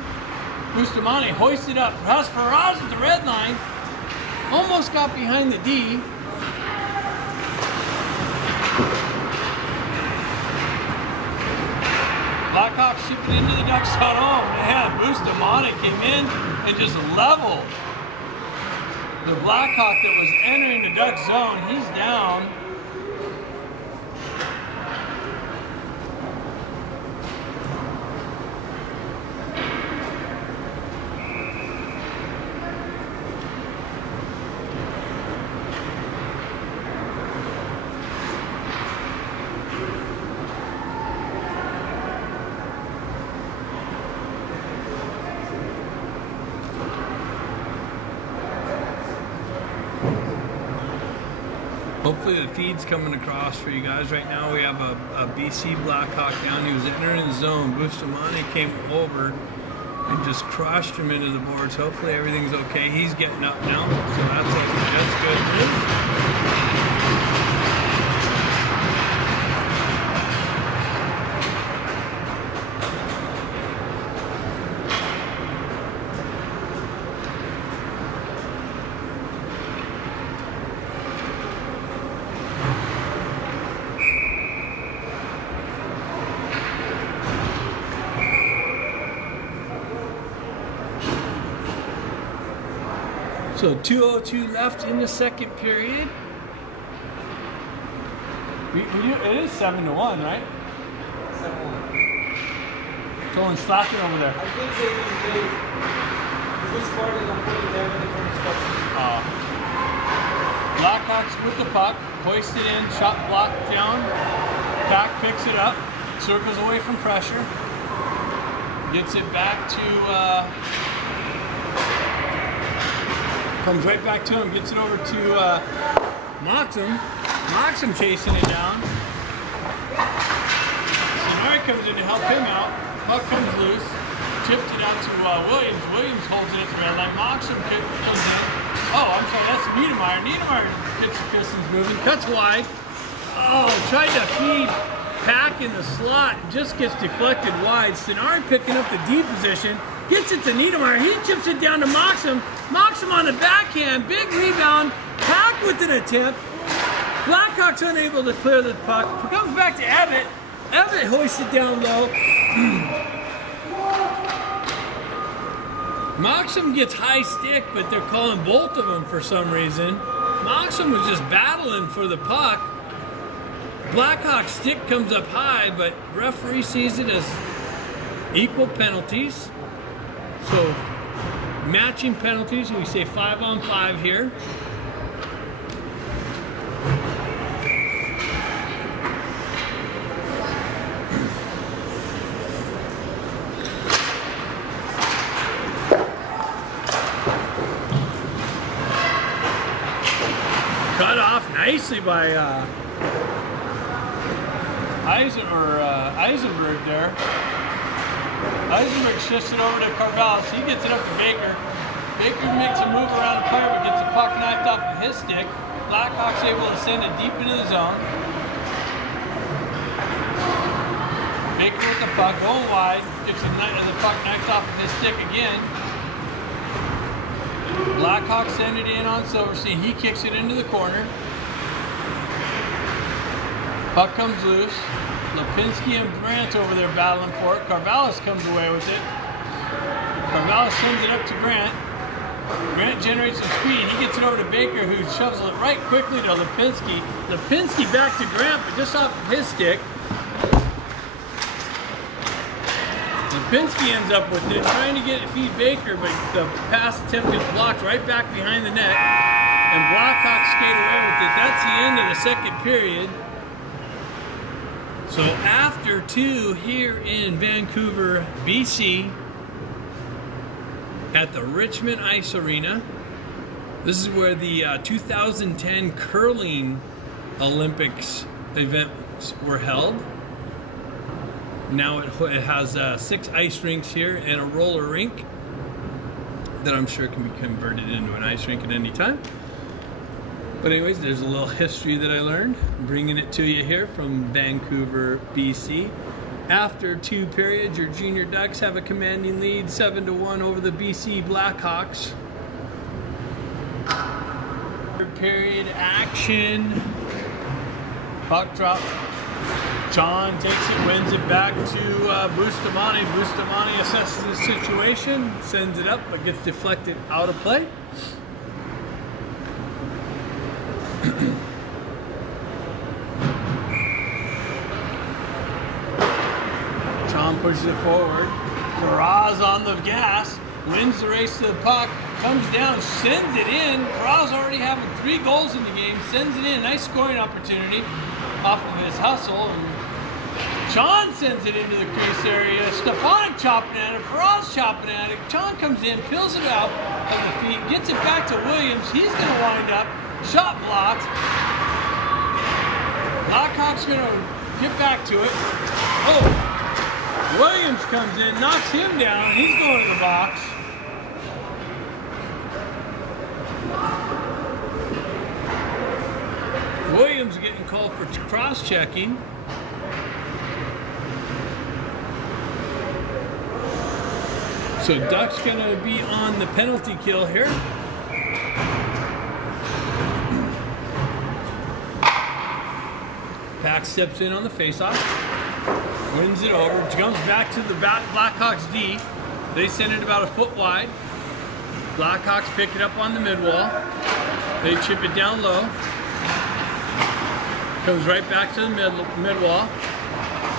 Bustamante hoists it up. Faraz at the red line. Almost got behind the D. Blackhawks shipping into the Ducks zone. Oh man, Bustamante came in and just leveled the Blackhawk that was entering the Duck zone. He's down. Hopefully the feed's coming across for you guys. Right now we have a BC Blackhawk down. He was entering the zone. Bustamante came over and just crushed him into the boards. Hopefully everything's okay. He's getting up now, so that's good. So 2:02 left in the second period. It is 7-1, right? 7-1. Someone's slacking over there. I think they if we scored it, I'm putting them in the corner spot. Blackhawks with the puck, hoisted in, shot blocked down. Pack picks it up, circles away from pressure, gets it back to. Comes right back to him, gets it over to Moxham. Moxham chasing it down. Sinari comes in to help him out. Puck comes loose. Chipped it out to Williams. Williams holds it at the red line. Moxham comes in. Oh, I'm sorry, that's Niedermeyer. Niedermeyer gets the Pistons moving. Cuts wide. Oh, tried to feed Pack in the slot. Just gets deflected wide. Sinari picking up the D position. Gets it to Niedermeyer. He chips it down to Moxham. Moxham on the backhand. Big rebound. Pack with an attempt. Blackhawks unable to clear the puck. Comes back to Evatt. Evatt hoists it down low. Moxham gets high stick, but they're calling both of them for some reason. Moxham was just battling for the puck. Blackhawks stick comes up high, but referee sees it as equal penalties. So matching penalties, we say 5-on-5 here. Cut off nicely by Eisenberg there. Eisenberg shifts it over to Carvalho. He gets it up to Baker. Baker makes a move around the player, but gets the puck knifed off of his stick. Blackhawks able to send it deep into the zone. Baker with the puck, going wide, gets the puck knifed off of his stick again. Blackhawks send it in on Silverstein. He kicks it into the corner. Puck comes loose. Lipinski and Brandt over there battling for it. Carvallis comes away with it. Carvallis sends it up to Grant. Grant generates some speed. He gets it over to Baker, who shoves it right quickly to Lipinski. Lipinski back to Grant, but just off of his stick. Lipinski ends up with it, trying to get it feed Baker, but the pass attempt gets blocked right back behind the net. And Blawkhawks skate away with it. That's the end of the second period. So after 2 here in Vancouver, BC, at the Richmond Ice Arena. This is where the 2010 curling Olympics events were held. Now it has 6 ice rinks here and a roller rink that I'm sure can be converted into an ice rink at any time. But anyways, there's a little history that I learned, bringing it to you here from Vancouver, BC. After 2 periods, your Junior Ducks have a commanding lead, 7-1 over the BC Blackhawks. Third period action. Puck drop. John takes it, wins it back to Bustamante. Bustamante assesses the situation, sends it up, but gets deflected out of play. John pushes it forward. Faraz on the gas, wins the race to the puck, comes down, sends it in. Faraz already having 3 goals in the game, sends it in. Nice scoring opportunity off of his hustle. And John sends it into the crease area. Stefanik chopping at it, Faraz chopping at it. John comes in, peels it out of the feet, gets it back to Williams. He's going to wind up. Shot blocked. Blackhawks going to get back to it. Oh! Williams comes in, knocks him down. He's going to the box. Williams getting called for cross-checking. So Duck's going to be on the penalty kill here. Pack steps in on the faceoff, wins it over, comes back to the Blackhawks D. They send it about a foot wide. Blackhawks pick it up on the mid-wall. They chip it down low. Comes right back to the mid-wall.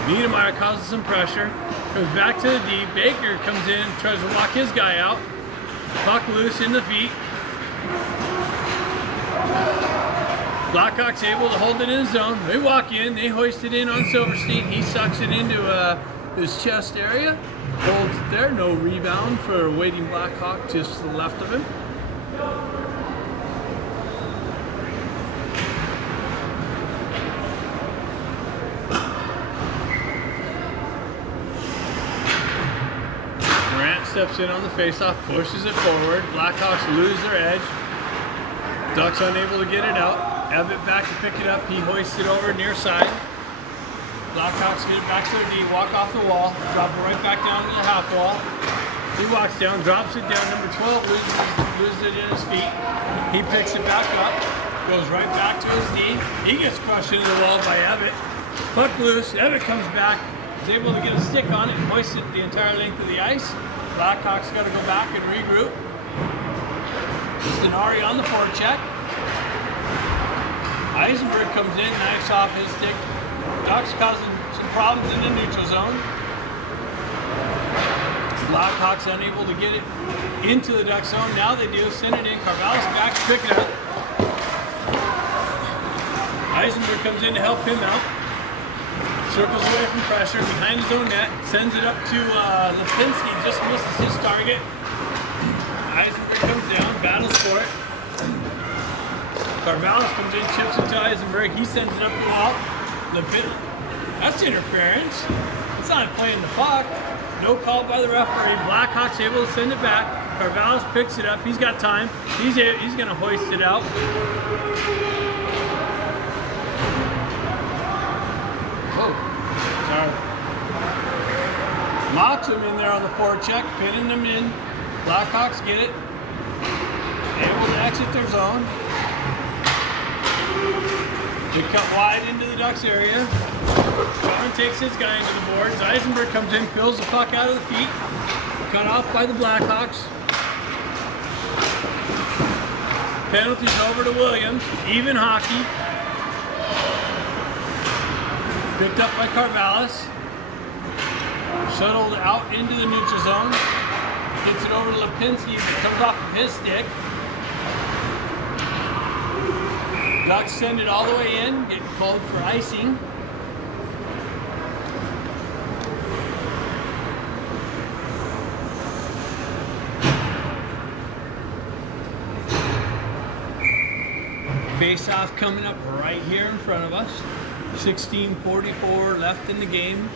Niedermeyer causes some pressure. Comes back to the D. Baker comes in, tries to walk his guy out. Puck loose in the feet. Blackhawks able to hold it in his zone. They walk in, they hoist it in on Silverstein. He sucks it into his chest area. Holds it there, no rebound for a waiting Blackhawk just to the left of him. Grant steps in on the faceoff, pushes it forward. Blackhawks lose their edge. Ducks unable to get it out. Ebbett back to pick it up. He hoists it over near side. Blackhawks get it back to the D, walk off the wall, drop it right back down to the half wall. He walks down, drops it down. Number 12 loses it in his feet. He picks it back up, goes right back to his D. He gets crushed into the wall by Ebbett. Puck loose. Ebbett comes back, is able to get a stick on it and hoist it the entire length of the ice. Blackhawks got to go back and regroup. Stenari on the forecheck. Eisenberg comes in, knifes off his stick. Ducks causing some problems in the neutral zone. Blackhawks unable to get it into the Duck zone. Now they do. Send it in. Carvallis back to pick it up. Eisenberg comes in to help him out. Circles away from pressure behind his own net. Sends it up to Lipinski. Just misses his target. Eisenberg comes down, battles for it. Carvallis comes in, chips it to Eisenberg. He sends it up the wall. That's interference. It's not playing the puck. No call by the referee. Blackhawks able to send it back. Carvallis picks it up. He's got time. He's going to hoist it out. Oh, sorry. Locks him in there on the forecheck, pinning them in. Blackhawks get it. Able to exit their zone. They cut wide into the Ducks area. Sean takes his guy into the boards. Eisenberg comes in, peels the puck out of the feet. Cut off by the Blackhawks. Penalties over to Williams. Even hockey. Picked up by Carvallis. Shuttled out into the neutral zone. Gets it over to Lipinski. It comes off of his stick. Ducks send it all the way in. Getting called for icing. Face-off coming up right here in front of us. 16:44 left in the game.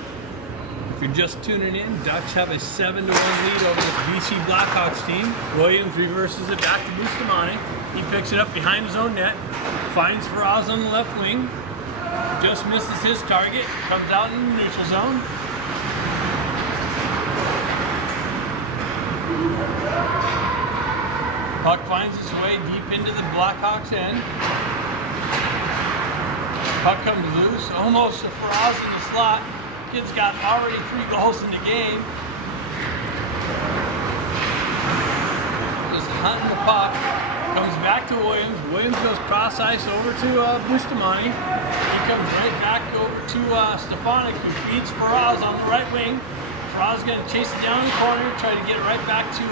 If you're just tuning in, Ducks have a 7-1 lead over the BC Blackhawks team. Williams reverses it back to Bustamante. He picks it up behind his own net. Finds Faraz on the left wing. Just misses his target. Comes out in the neutral zone. Puck finds its way deep into the Blackhawks end. Puck comes loose, almost to Faraz in the slot. Kid's got already 3 goals in the game. Just hunting the puck. Comes back to Williams. Williams goes cross ice over to Bustamante. He comes right back over to Stefanik, who feeds Faraz on the right wing. Faraz is going to chase it down in the corner, try to get it right back to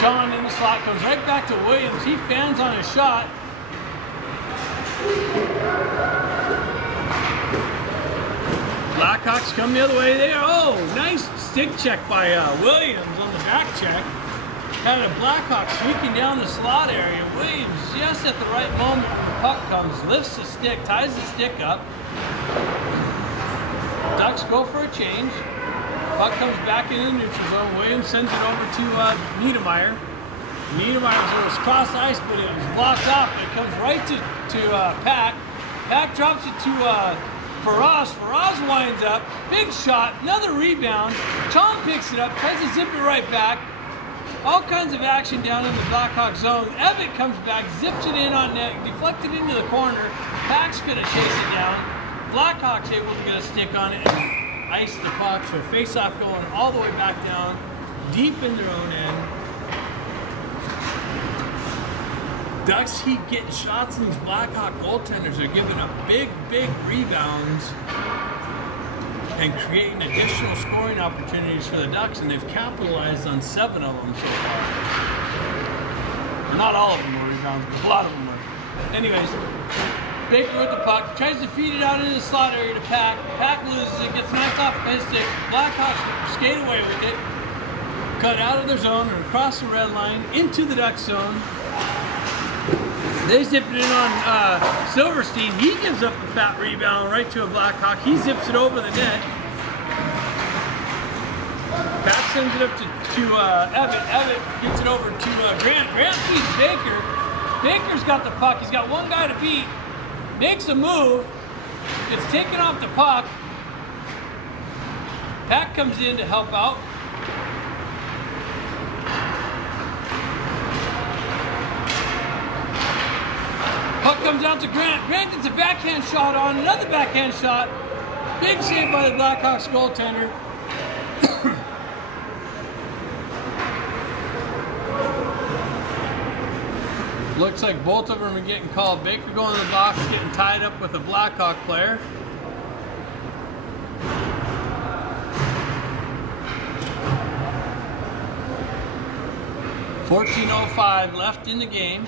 Chon in the slot. Comes right back to Williams. He fans on his shot. Blackhawks come the other way there. Oh, nice stick check by Williams on the back check. Had a Blackhawk sneaking down the slot area. Williams just at the right moment when the puck comes, lifts the stick, ties the stick up. Ducks go for a change. Puck comes back in the neutral zone. Williams sends it over to Niedermeyer. Niedermeyer goes cross ice, but it was blocked off. It comes right to Pack. Pack drops it to Faraz. Faraz winds up. Big shot. Another rebound. Chom picks it up. Tries to zip it right back. All kinds of action down in the Blackhawk zone. Evitt comes back, zips it in on net, deflected into the corner. Pack's going to chase it down. Blackhawks able to get a stick on it and ice the puck. So face-off going all the way back down, deep in their own end. Ducks keep getting shots, and these Blackhawk goaltenders are giving up big rebounds and creating additional scoring opportunities for the Ducks, and they've capitalized on 7 of them so far. Well, not all of them were rebounds, but a lot of them were. Anyways, Baker with the puck, tries to feed it out into the slot area to Pack. Pack loses it, gets knocked off of his stick. Blackhawks skate away with it, cut out of their zone and across the red line into the Duck zone. They zip it in on Silverstein. He gives up a fat rebound right to a Blackhawk. He zips it over the net. Pat sends it up to Evitt. Evitt gets it over to Grant. Grant feeds Baker. Baker's got the puck. He's got one guy to beat. Makes a move. It's taken off the puck. Pat comes in to help out. Puck comes out to Grant. Grant gets a backhand shot on, another backhand shot. Big save by the Blackhawks goaltender. Looks like both of them are getting called. Baker going in the box, getting tied up with a Blackhawk player. .14:05 left in the game.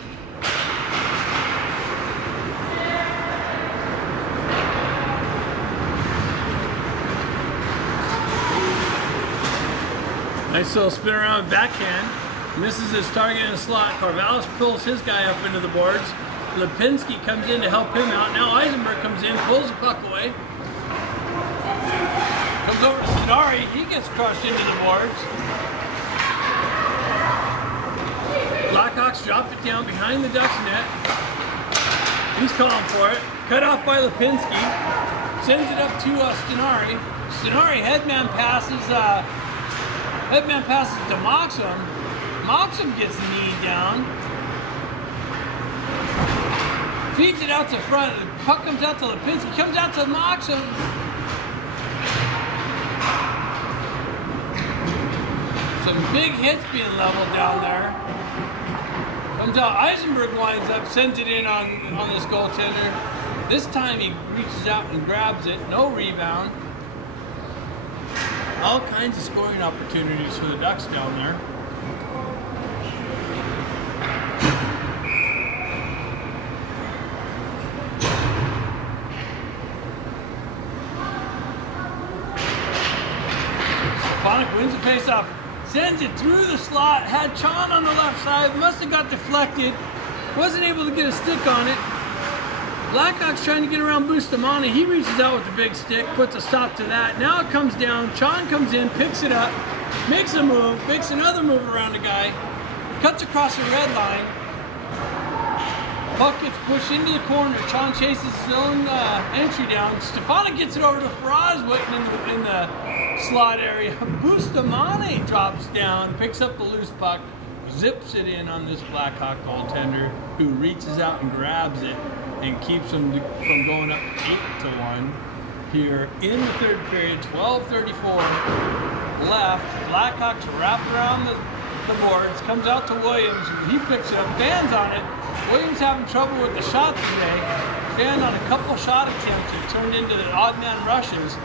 Nice little spin around backhand. Misses his target in the slot. Carvallis pulls his guy up into the boards. Lipinski comes in to help him out. Now Eisenberg comes in, pulls the puck away. Comes over to Sidari. He gets crushed into the boards. Blackhawks drop it down behind the Ducks net. He's calling for it. Cut off by Lipinski. Sends it up to Stenari. Stenari headman passes to Moxham. Moxham gets the knee down. Feeds it out to front. The puck comes out to Lipinski. Comes out to Moxham. Some big hits being leveled down there. Comes out. Eisenberg winds up, sends it in on this goaltender. This time he reaches out and grabs it. No rebound. All kinds of scoring opportunities for the Ducks down there. Stefanik wins the faceoff, sends it through the slot, had Chon on the left side, must have got deflected, wasn't able to get a stick on it. Blackhawks trying to get around Bustamante. He reaches out with the big stick, puts a stop to that. Now it comes down. Chon comes in, picks it up, makes a move, makes another move around the guy, cuts across the red line. Puck gets pushed into the corner. Chon chases his own entry down. Stefanik gest it over to Faraz waiting in the slot area. Bustamante drops down, picks up the loose puck, zips it in on this Blackhawk goaltender, who reaches out and grabs it and keeps them from going up 8-1 here in the third period. 12:34 left. Blackhawks wrap around the boards, comes out to Williams. He picks it up, fans on it. Williams having trouble with the shot today. Fanned on a couple shot attempts. It turned into odd man rushes.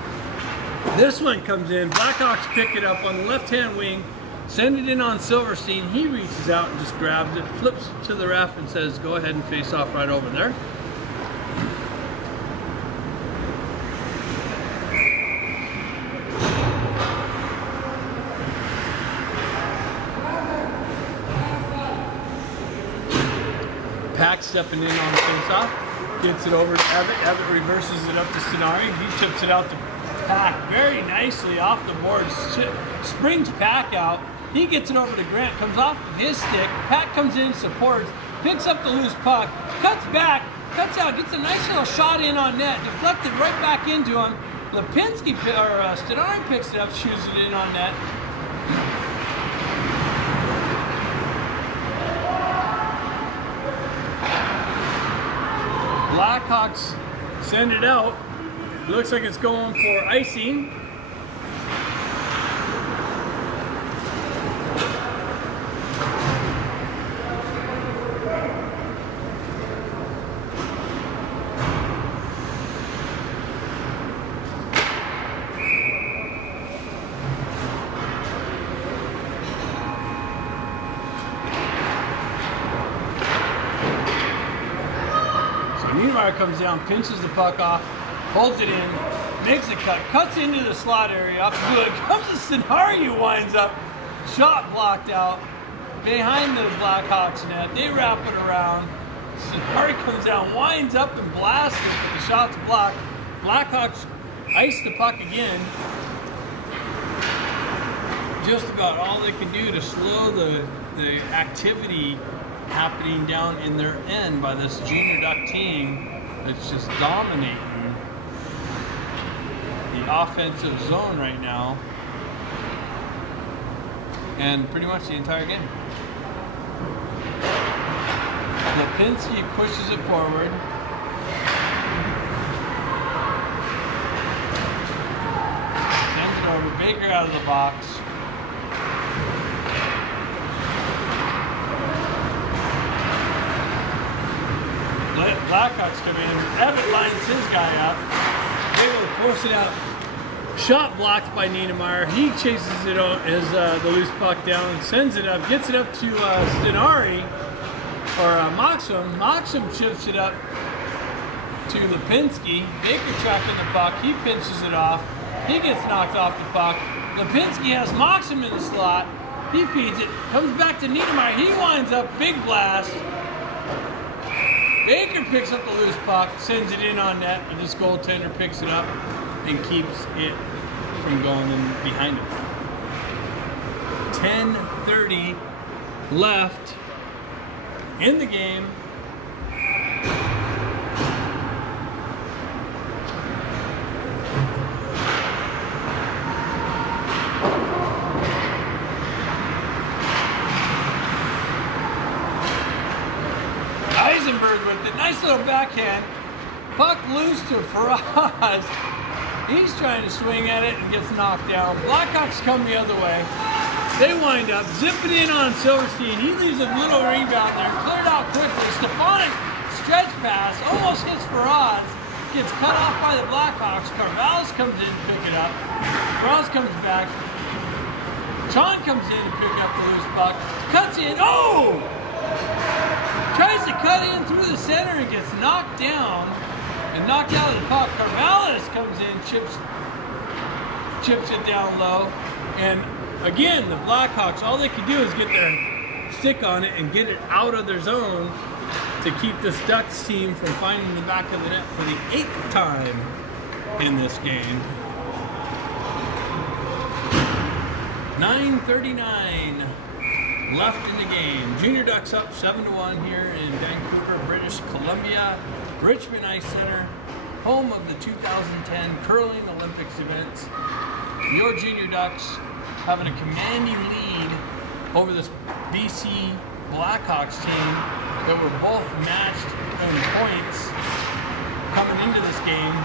This one comes in. Blackhawks pick it up on the left-hand wing. Send it in on Silverstein. He reaches out and just grabs it, flips it to the ref and says, go ahead and face off right over there. Pack stepping in on the face-off. Gets it over to Evatt. Evatt reverses it up to Stenari. He tips it out to Pack very nicely off the board. Springs Pack out. He gets it over to Grant, comes off of his stick. Pat comes in, supports, picks up the loose puck, cuts back, cuts out, gets a nice little shot in on net, deflected right back into him. Lipinski, or Stenari picks it up, shoots it in on net. Blackhawks send it out. Looks like it's going for icing. Niedermeyer comes down, pinches the puck off, holds it in, makes a cut, cuts into the slot area, off good. Comes to Stenari, who winds up, shot blocked out behind the Blackhawks net. They wrap it around. Stenari comes down, winds up and blasts it, but the shot's blocked. Blackhawks ice the puck again. Just about all they can do to slow the activity happening down in their end by this junior Duck team that's just dominating the offensive zone right now and pretty much the entire game. Lipinski pushes it forward. Sends it over. Baker out of the box. Blackhawks come in. Evatt lines his guy up. Able to force it out. Shot blocked by Niedermeyer. He chases it on as the loose puck down, sends it up, gets it up to Stenari or Moxham. Moxham shifts it up to Lipinski. Baker tracking the puck. He pinches it off. He gets knocked off the puck. Lipinski has Moxham in the slot. He feeds it. Comes back to Niedermeyer. He winds up. Big blast. Baker picks up the loose puck, sends it in on net, and this goaltender picks it up and keeps it from going in behind him. 10:30 left in the game. Eisenberg with with it. Nice little backhand. Puck loose to Faraz. He's trying to swing at it and gets knocked down. Blackhawks come the other way. They wind up zipping in on Silverstein. He leaves a little rebound there, cleared out quickly. Stefanik stretch pass, almost hits Faraz. Gets cut off by the Blackhawks. Carvalho comes in to pick it up. Faraz comes back. John comes in to pick up the loose puck. Cuts in. Oh! Tries to cut in through the center and gets knocked down and knocked out of the puck. Carvalho comes in, chips it down low. And again, the Blackhawks, all they can do is get their stick on it and get it out of their zone to keep this Ducks team from finding the back of the net for the 8th time in this game. 9:39 left in the game. Junior Ducks up 7-1 here in Vancouver, British Columbia. Richmond Ice Center, home of the 2010 Curling Olympics events. Your Junior Ducks having a commanding lead over this BC Blackhawks team that were both matched in points coming into this game.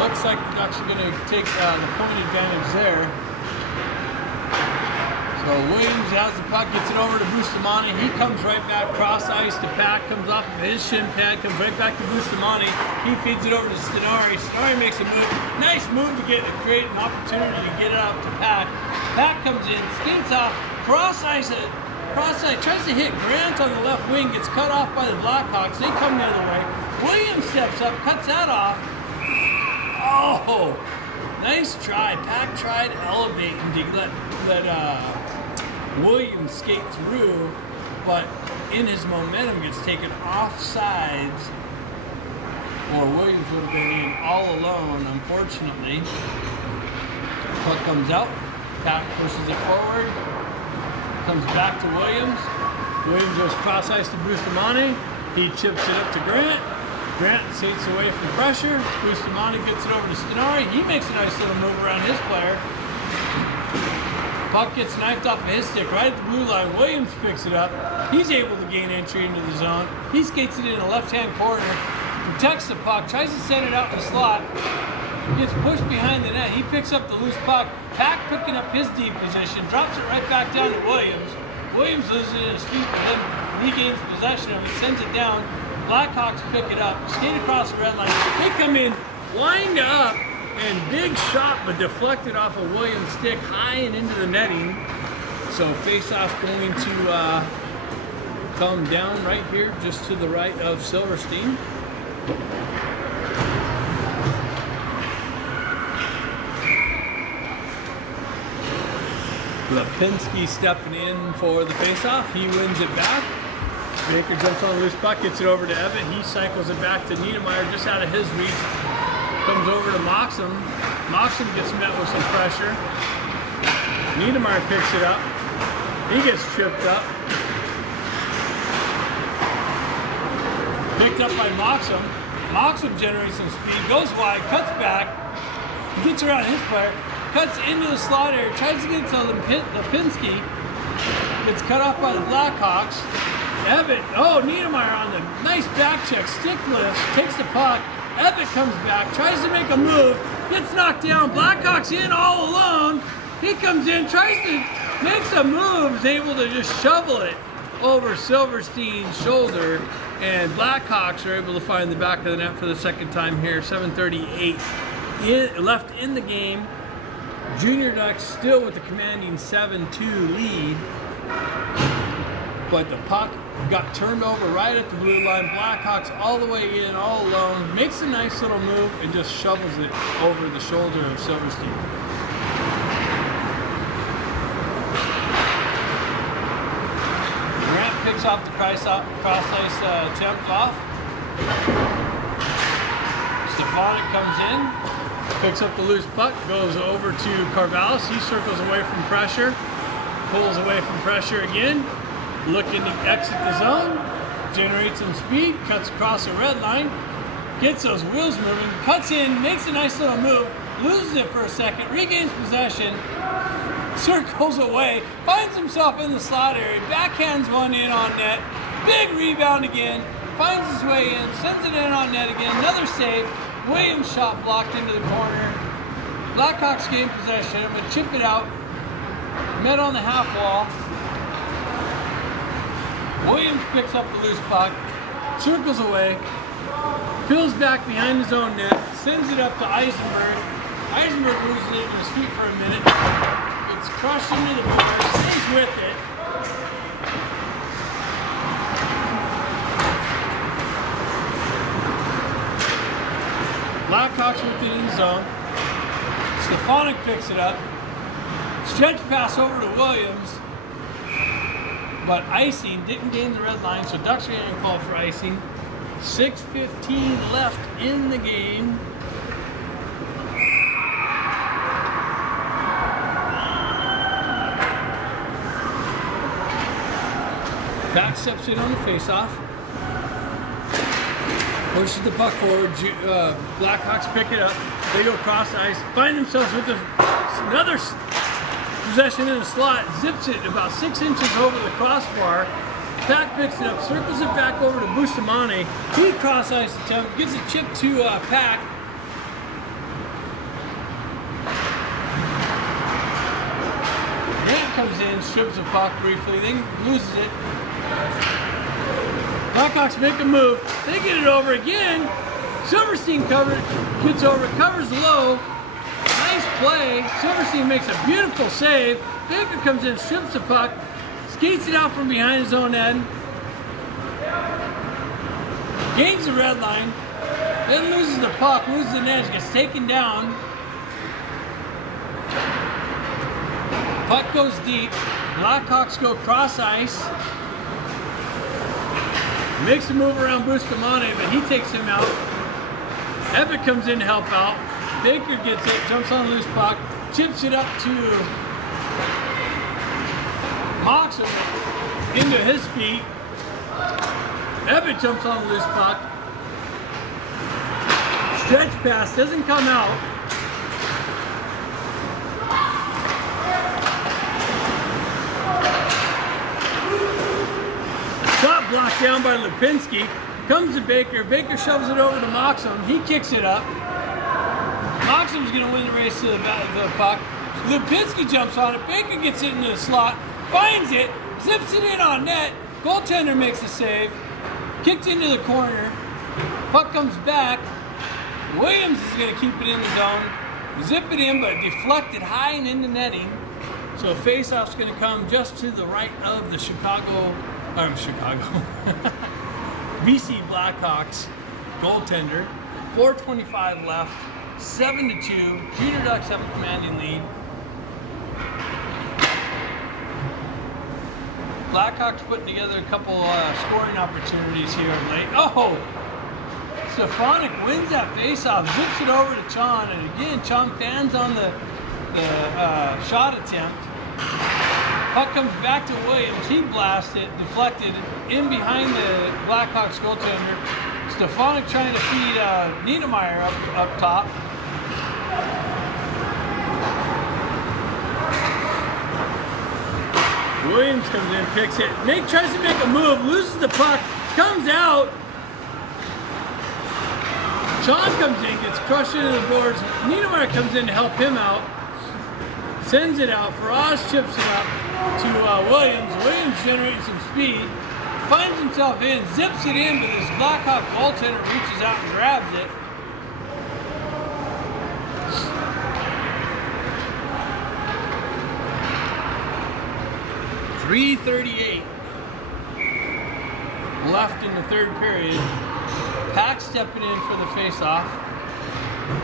Looks like the Ducks are going to take the point advantage there. So Williams has the puck, gets it over to Bustamante. He comes right back, cross ice to Pack, comes off of his shin pad, comes right back to Bustamante. He feeds it over to Stenari. Stenari makes a move. Nice move to create an opportunity to get it out to Pack. Pack comes in, skates off, cross ice, tries to hit Grant on the left wing, gets cut off by the Blackhawks. They come the other way. Williams steps up, cuts that off. Oh, nice try. Pack tried elevating to let Williams skate through, but in his momentum gets taken off sides, or Williams would have been in all alone, unfortunately. Puck comes out, Pack pushes it forward, comes back to Williams. Williams goes cross ice to Bustamante. He chips it up to Grant. Grant skates away from pressure. Bustamante gets it over to Stenari. He makes a nice little move around his player. Puck gets knifed off of his stick right at the blue line. Williams picks it up. He's able to gain entry into the zone. He skates it in the left-hand corner, protects the puck, tries to send it out in the slot, gets pushed behind the net. He picks up the loose puck. Pack picking up his deep position, drops it right back down to Williams. Williams loses it at his feet, but then regains possession of it, sends it down. Blackhawks pick it up, skate across the red line. They come in, wind up, and big shot, but deflected off of Williams' stick high and into the netting. So face-off going to come down right here, just to the right of Silverstein. Lipinski stepping in for the face-off. He wins it back. Baker jumps on the loose puck, gets it over to Evan. He cycles it back to Niedermeyer, just out of his reach. Comes over to Moxham. Moxham gets met with some pressure. Niedermeyer picks it up. He gets tripped up. Picked up by Moxham. Moxham generates some speed, goes wide, cuts back, gets around his player, cuts into the slot area, tries to get to Lipinski. Gets cut off by the Blackhawks. Evan, Niedermeyer on the nice back check, stick lift, takes the puck. Evan comes back, tries to make a move, gets knocked down. Blackhawks in all alone. He comes in, tries to make some moves, able to just shovel it over Silverstein's shoulder, and Blackhawks are able to find the back of the net for the second time here. 7:38 left in the game. Junior Ducks still with the commanding 7-2 lead, but the puck got turned over right at the blue line. Blackhawks all the way in, all alone, makes a nice little move and just shovels it over the shoulder of Silverstein. Grant picks off the cross-ice attempt off. Stefanik comes in, picks up the loose puck, goes over to Carvalho. He circles away from pressure, pulls away from pressure again, looking to exit the zone, generates some speed, cuts across the red line, gets those wheels moving, cuts in, makes a nice little move, loses it for a second, regains possession, circles away, finds himself in the slot area, backhands one in on net, big rebound again, finds his way in, sends it in on net again, another save. Williams shot blocked into the corner. Blackhawks gain possession. I'm gonna chip it out. Met on the half wall. Williams picks up the loose puck, circles away, peels back behind his own net, sends it up to Eisenberg. Eisenberg loses it in his feet for a minute. It's crushed into the board, stays with it. Blackhawks within the zone. Stefanik picks it up. Stretch pass over to Williams. But icing, didn't gain the red line, so Ducks are getting a call for icing. 6:15 left in the game. Back steps in on the faceoff. Pushes the puck forward. Blackhawks pick it up. They go cross ice. Find themselves with another possession in the slot. Zips it about 6 inches over the crossbar. Pack picks it up. Circles it back over to Bustamante. He cross ice attempt. Gives a chip to Pack. Grant comes in. Strips the puck briefly. Then loses it. Blackhawks make a move. They get it over again. Silverstein gets over, covers low. Nice play. Silverstein makes a beautiful save. Baker comes in, strips the puck, skates it out from behind his own end. Gains the red line. Then loses the puck, loses the edge, gets taken down. Puck goes deep. Blackhawks go cross ice. Makes a move around Bustamante, but he takes him out. Epic comes in to help out. Baker gets it, jumps on a loose puck, chips it up to Moxon into his feet. Epic jumps on a loose puck. Stretch pass doesn't come out. Shot blocked down by Lipinski. Comes to Baker. Baker shoves it over to Moxon. He kicks it up. Moxon's going to win the race to the puck. Lipinski jumps on it. Baker gets it into the slot. Finds it. Zips it in on net. Goaltender makes a save. Kicked into the corner. Puck comes back. Williams is going to keep it in the zone. Zip it in, but deflected high and into netting. So faceoff's going to come just to the right of the BC Blackhawks goaltender. 4:25 left, 7-2. Junior Ducks have a commanding lead. Blackhawks putting together a couple scoring opportunities here of late. Oh! Stefanik wins that faceoff, zips it over to Chon, and again, Chon fans on the shot attempt. Puck comes back to Williams. He blasts it, deflected in behind the Blackhawks goaltender. Stefanik trying to feed Niedermeyer up top. Williams comes in, picks it, tries to make a move, loses the puck, comes out. Sean comes in, gets crushed into the boards. Niedermeyer comes in to help him out. Sends it out. Faraz chips it up to Williams. Williams generates some speed. Finds himself in, zips it in, but this Blackhawk goaltender reaches out and grabs it. .338 left in the third period. Pack stepping in for the face-off.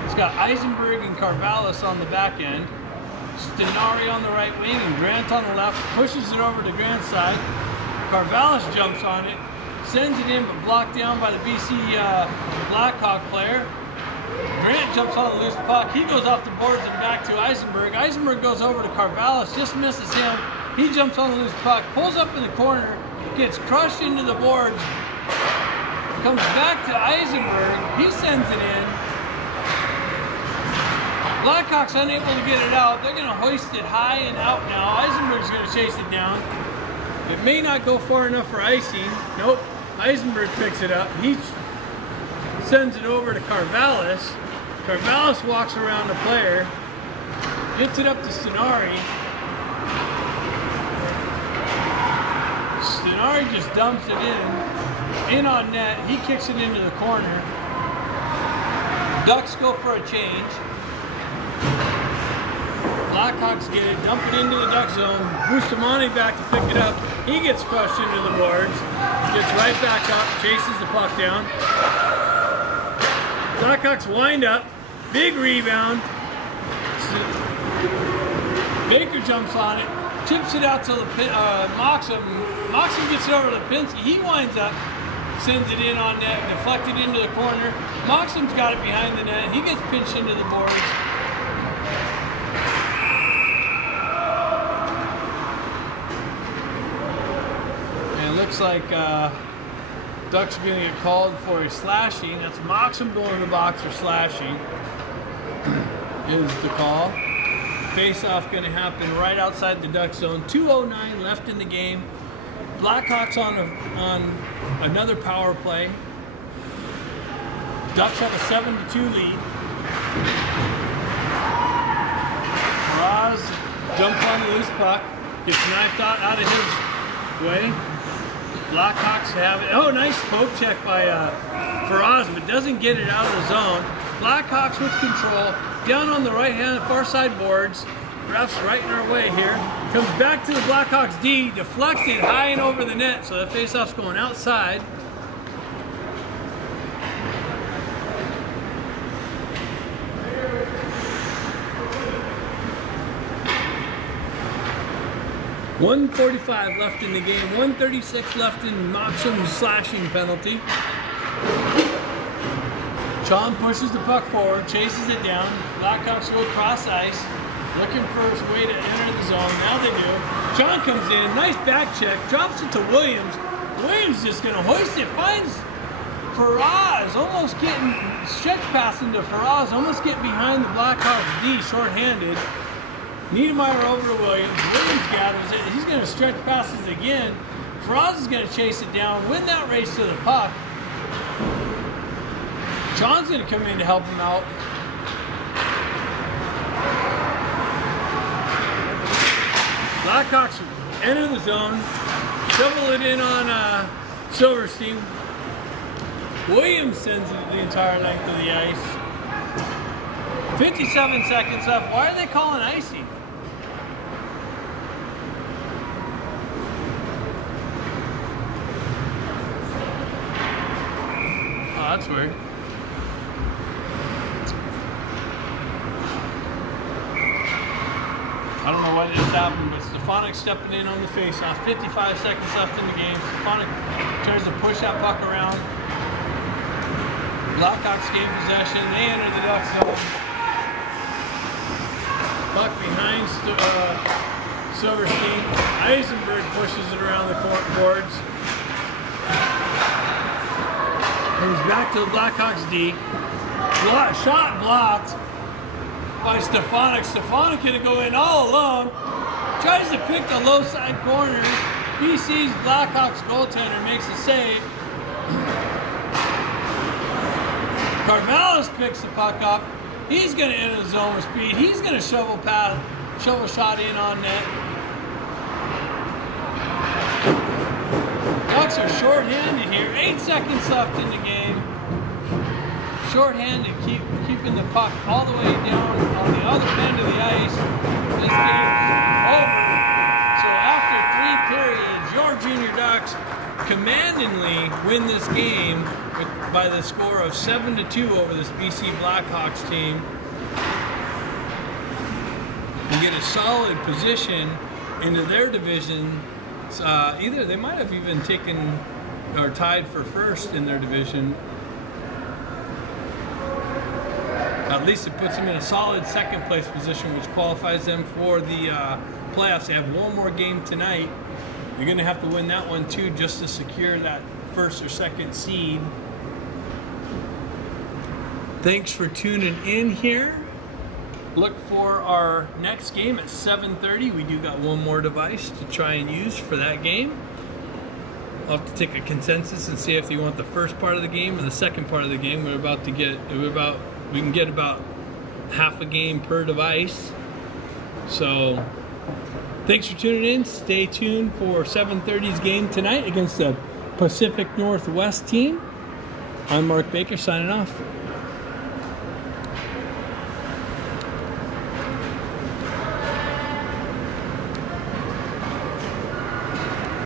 It's got Eisenberg and Carvallis on the back end. Stenari on the right wing and Grant on the left. Pushes it over to Grant's side. Carvallis jumps on it. Sends it in, but blocked down by the BC Blackhawk player. Grant jumps on the loose puck. He goes off the boards and back to Eisenberg. Eisenberg goes over to Carvallis, just misses him. He jumps on the loose puck, pulls up in the corner, gets crushed into the boards, comes back to Eisenberg. He sends it in. Blackhawks unable to get it out. They're going to hoist it high and out now. Eisenberg's going to chase it down. It may not go far enough for icing. Nope. Eisenberg picks it up. He sends it over to Carvallis. Carvallis walks around the player, gets it up to Stenari. Stenari just dumps it in on net. He kicks it into the corner. Ducks go for a change. Blackhawks get it, dump it into the Duck zone. Bustamante back to pick it up. He gets crushed into the boards. Gets right back up, chases the puck down. Blackhawks wind up. Big rebound. Baker jumps on it, chips it out to Moxham. Moxham gets it over to Lipinski. He winds up, sends it in on net, deflected into the corner. Moxham's got it behind the net. He gets pinched into the boards. Looks like Ducks are going to get called for a slashing. That's Moxham going to the box for slashing is the call. Face-off going to happen right outside the Duck zone. 2:09 left in the game. Blackhawks on another power play. Ducks have a 7-2 lead. Faraz jumps on the loose puck. Gets knifed out of his way. Blackhawks have it. Oh, nice poke check by Faraz, but doesn't get it out of the zone. Blackhawks with control. Down on the right hand, far side boards. Ref's right in our way here. Comes back to the Blackhawks D, deflected high and over the net, so the faceoff's going outside. .145 left in the game, 1:36 left in Moxham's slashing penalty. Sean pushes the puck forward, chases it down. Blackhawks go cross ice, looking for his way to enter the zone. Now they do. Sean comes in, nice back check, drops it to Williams. Williams just gonna hoist it, finds Faraz, almost getting stretch pass into Faraz, almost getting behind the Blackhawks D, shorthanded. Niedermeyer over to Williams. Williams gathers it. He's going to stretch passes again. Faraz is going to chase it down, win that race to the puck. John's going to come in to help him out. Blackhawks enter the zone, shovel it in on Silverstein. Williams sends it the entire length of the ice. 57 seconds left. Why are they calling icing? Oh, that's weird. I don't know what just happened, but Stefanik stepping in on the face-off. 55 seconds left in the game. Stefanik tries to push that puck around. Blackhawks gain possession. They enter the Duck zone. Puck behind Silverstein. Eisenberg pushes it around the court boards. Comes back to the Blackhawks D. Shot blocked by Stefanik. Stefanik gonna go in all alone. Tries to pick the low side corner. BC's Blackhawks goaltender makes a save. Carvallis picks the puck up. He's gonna enter the zone with speed. He's gonna shovel shot in on net. Ducks are short-handed here. 8 seconds left in the game. Short-handed, keeping the puck all the way down on the other end of the ice. This game's over. So after 3 periods, your junior Ducks commandingly win this game by the score of 7-2 over this BC Blackhawks team, and get a solid position into their division. Either they might have even taken or tied for first in their division. At least it puts them in a solid second place position, which qualifies them for the playoffs. They have one more game tonight. You're going to have to win that one too just to secure that first or second seed. Thanks for tuning in here. Look for our next game at 7:30. We do got one more device to try and use for that game. I'll have to take a consensus and see if you want the first part of the game or the second part of the game. We can get about half a game per device. So thanks for tuning in. Stay tuned for 7:30's game tonight against the Pacific Northwest team. I'm Mark Baker signing off.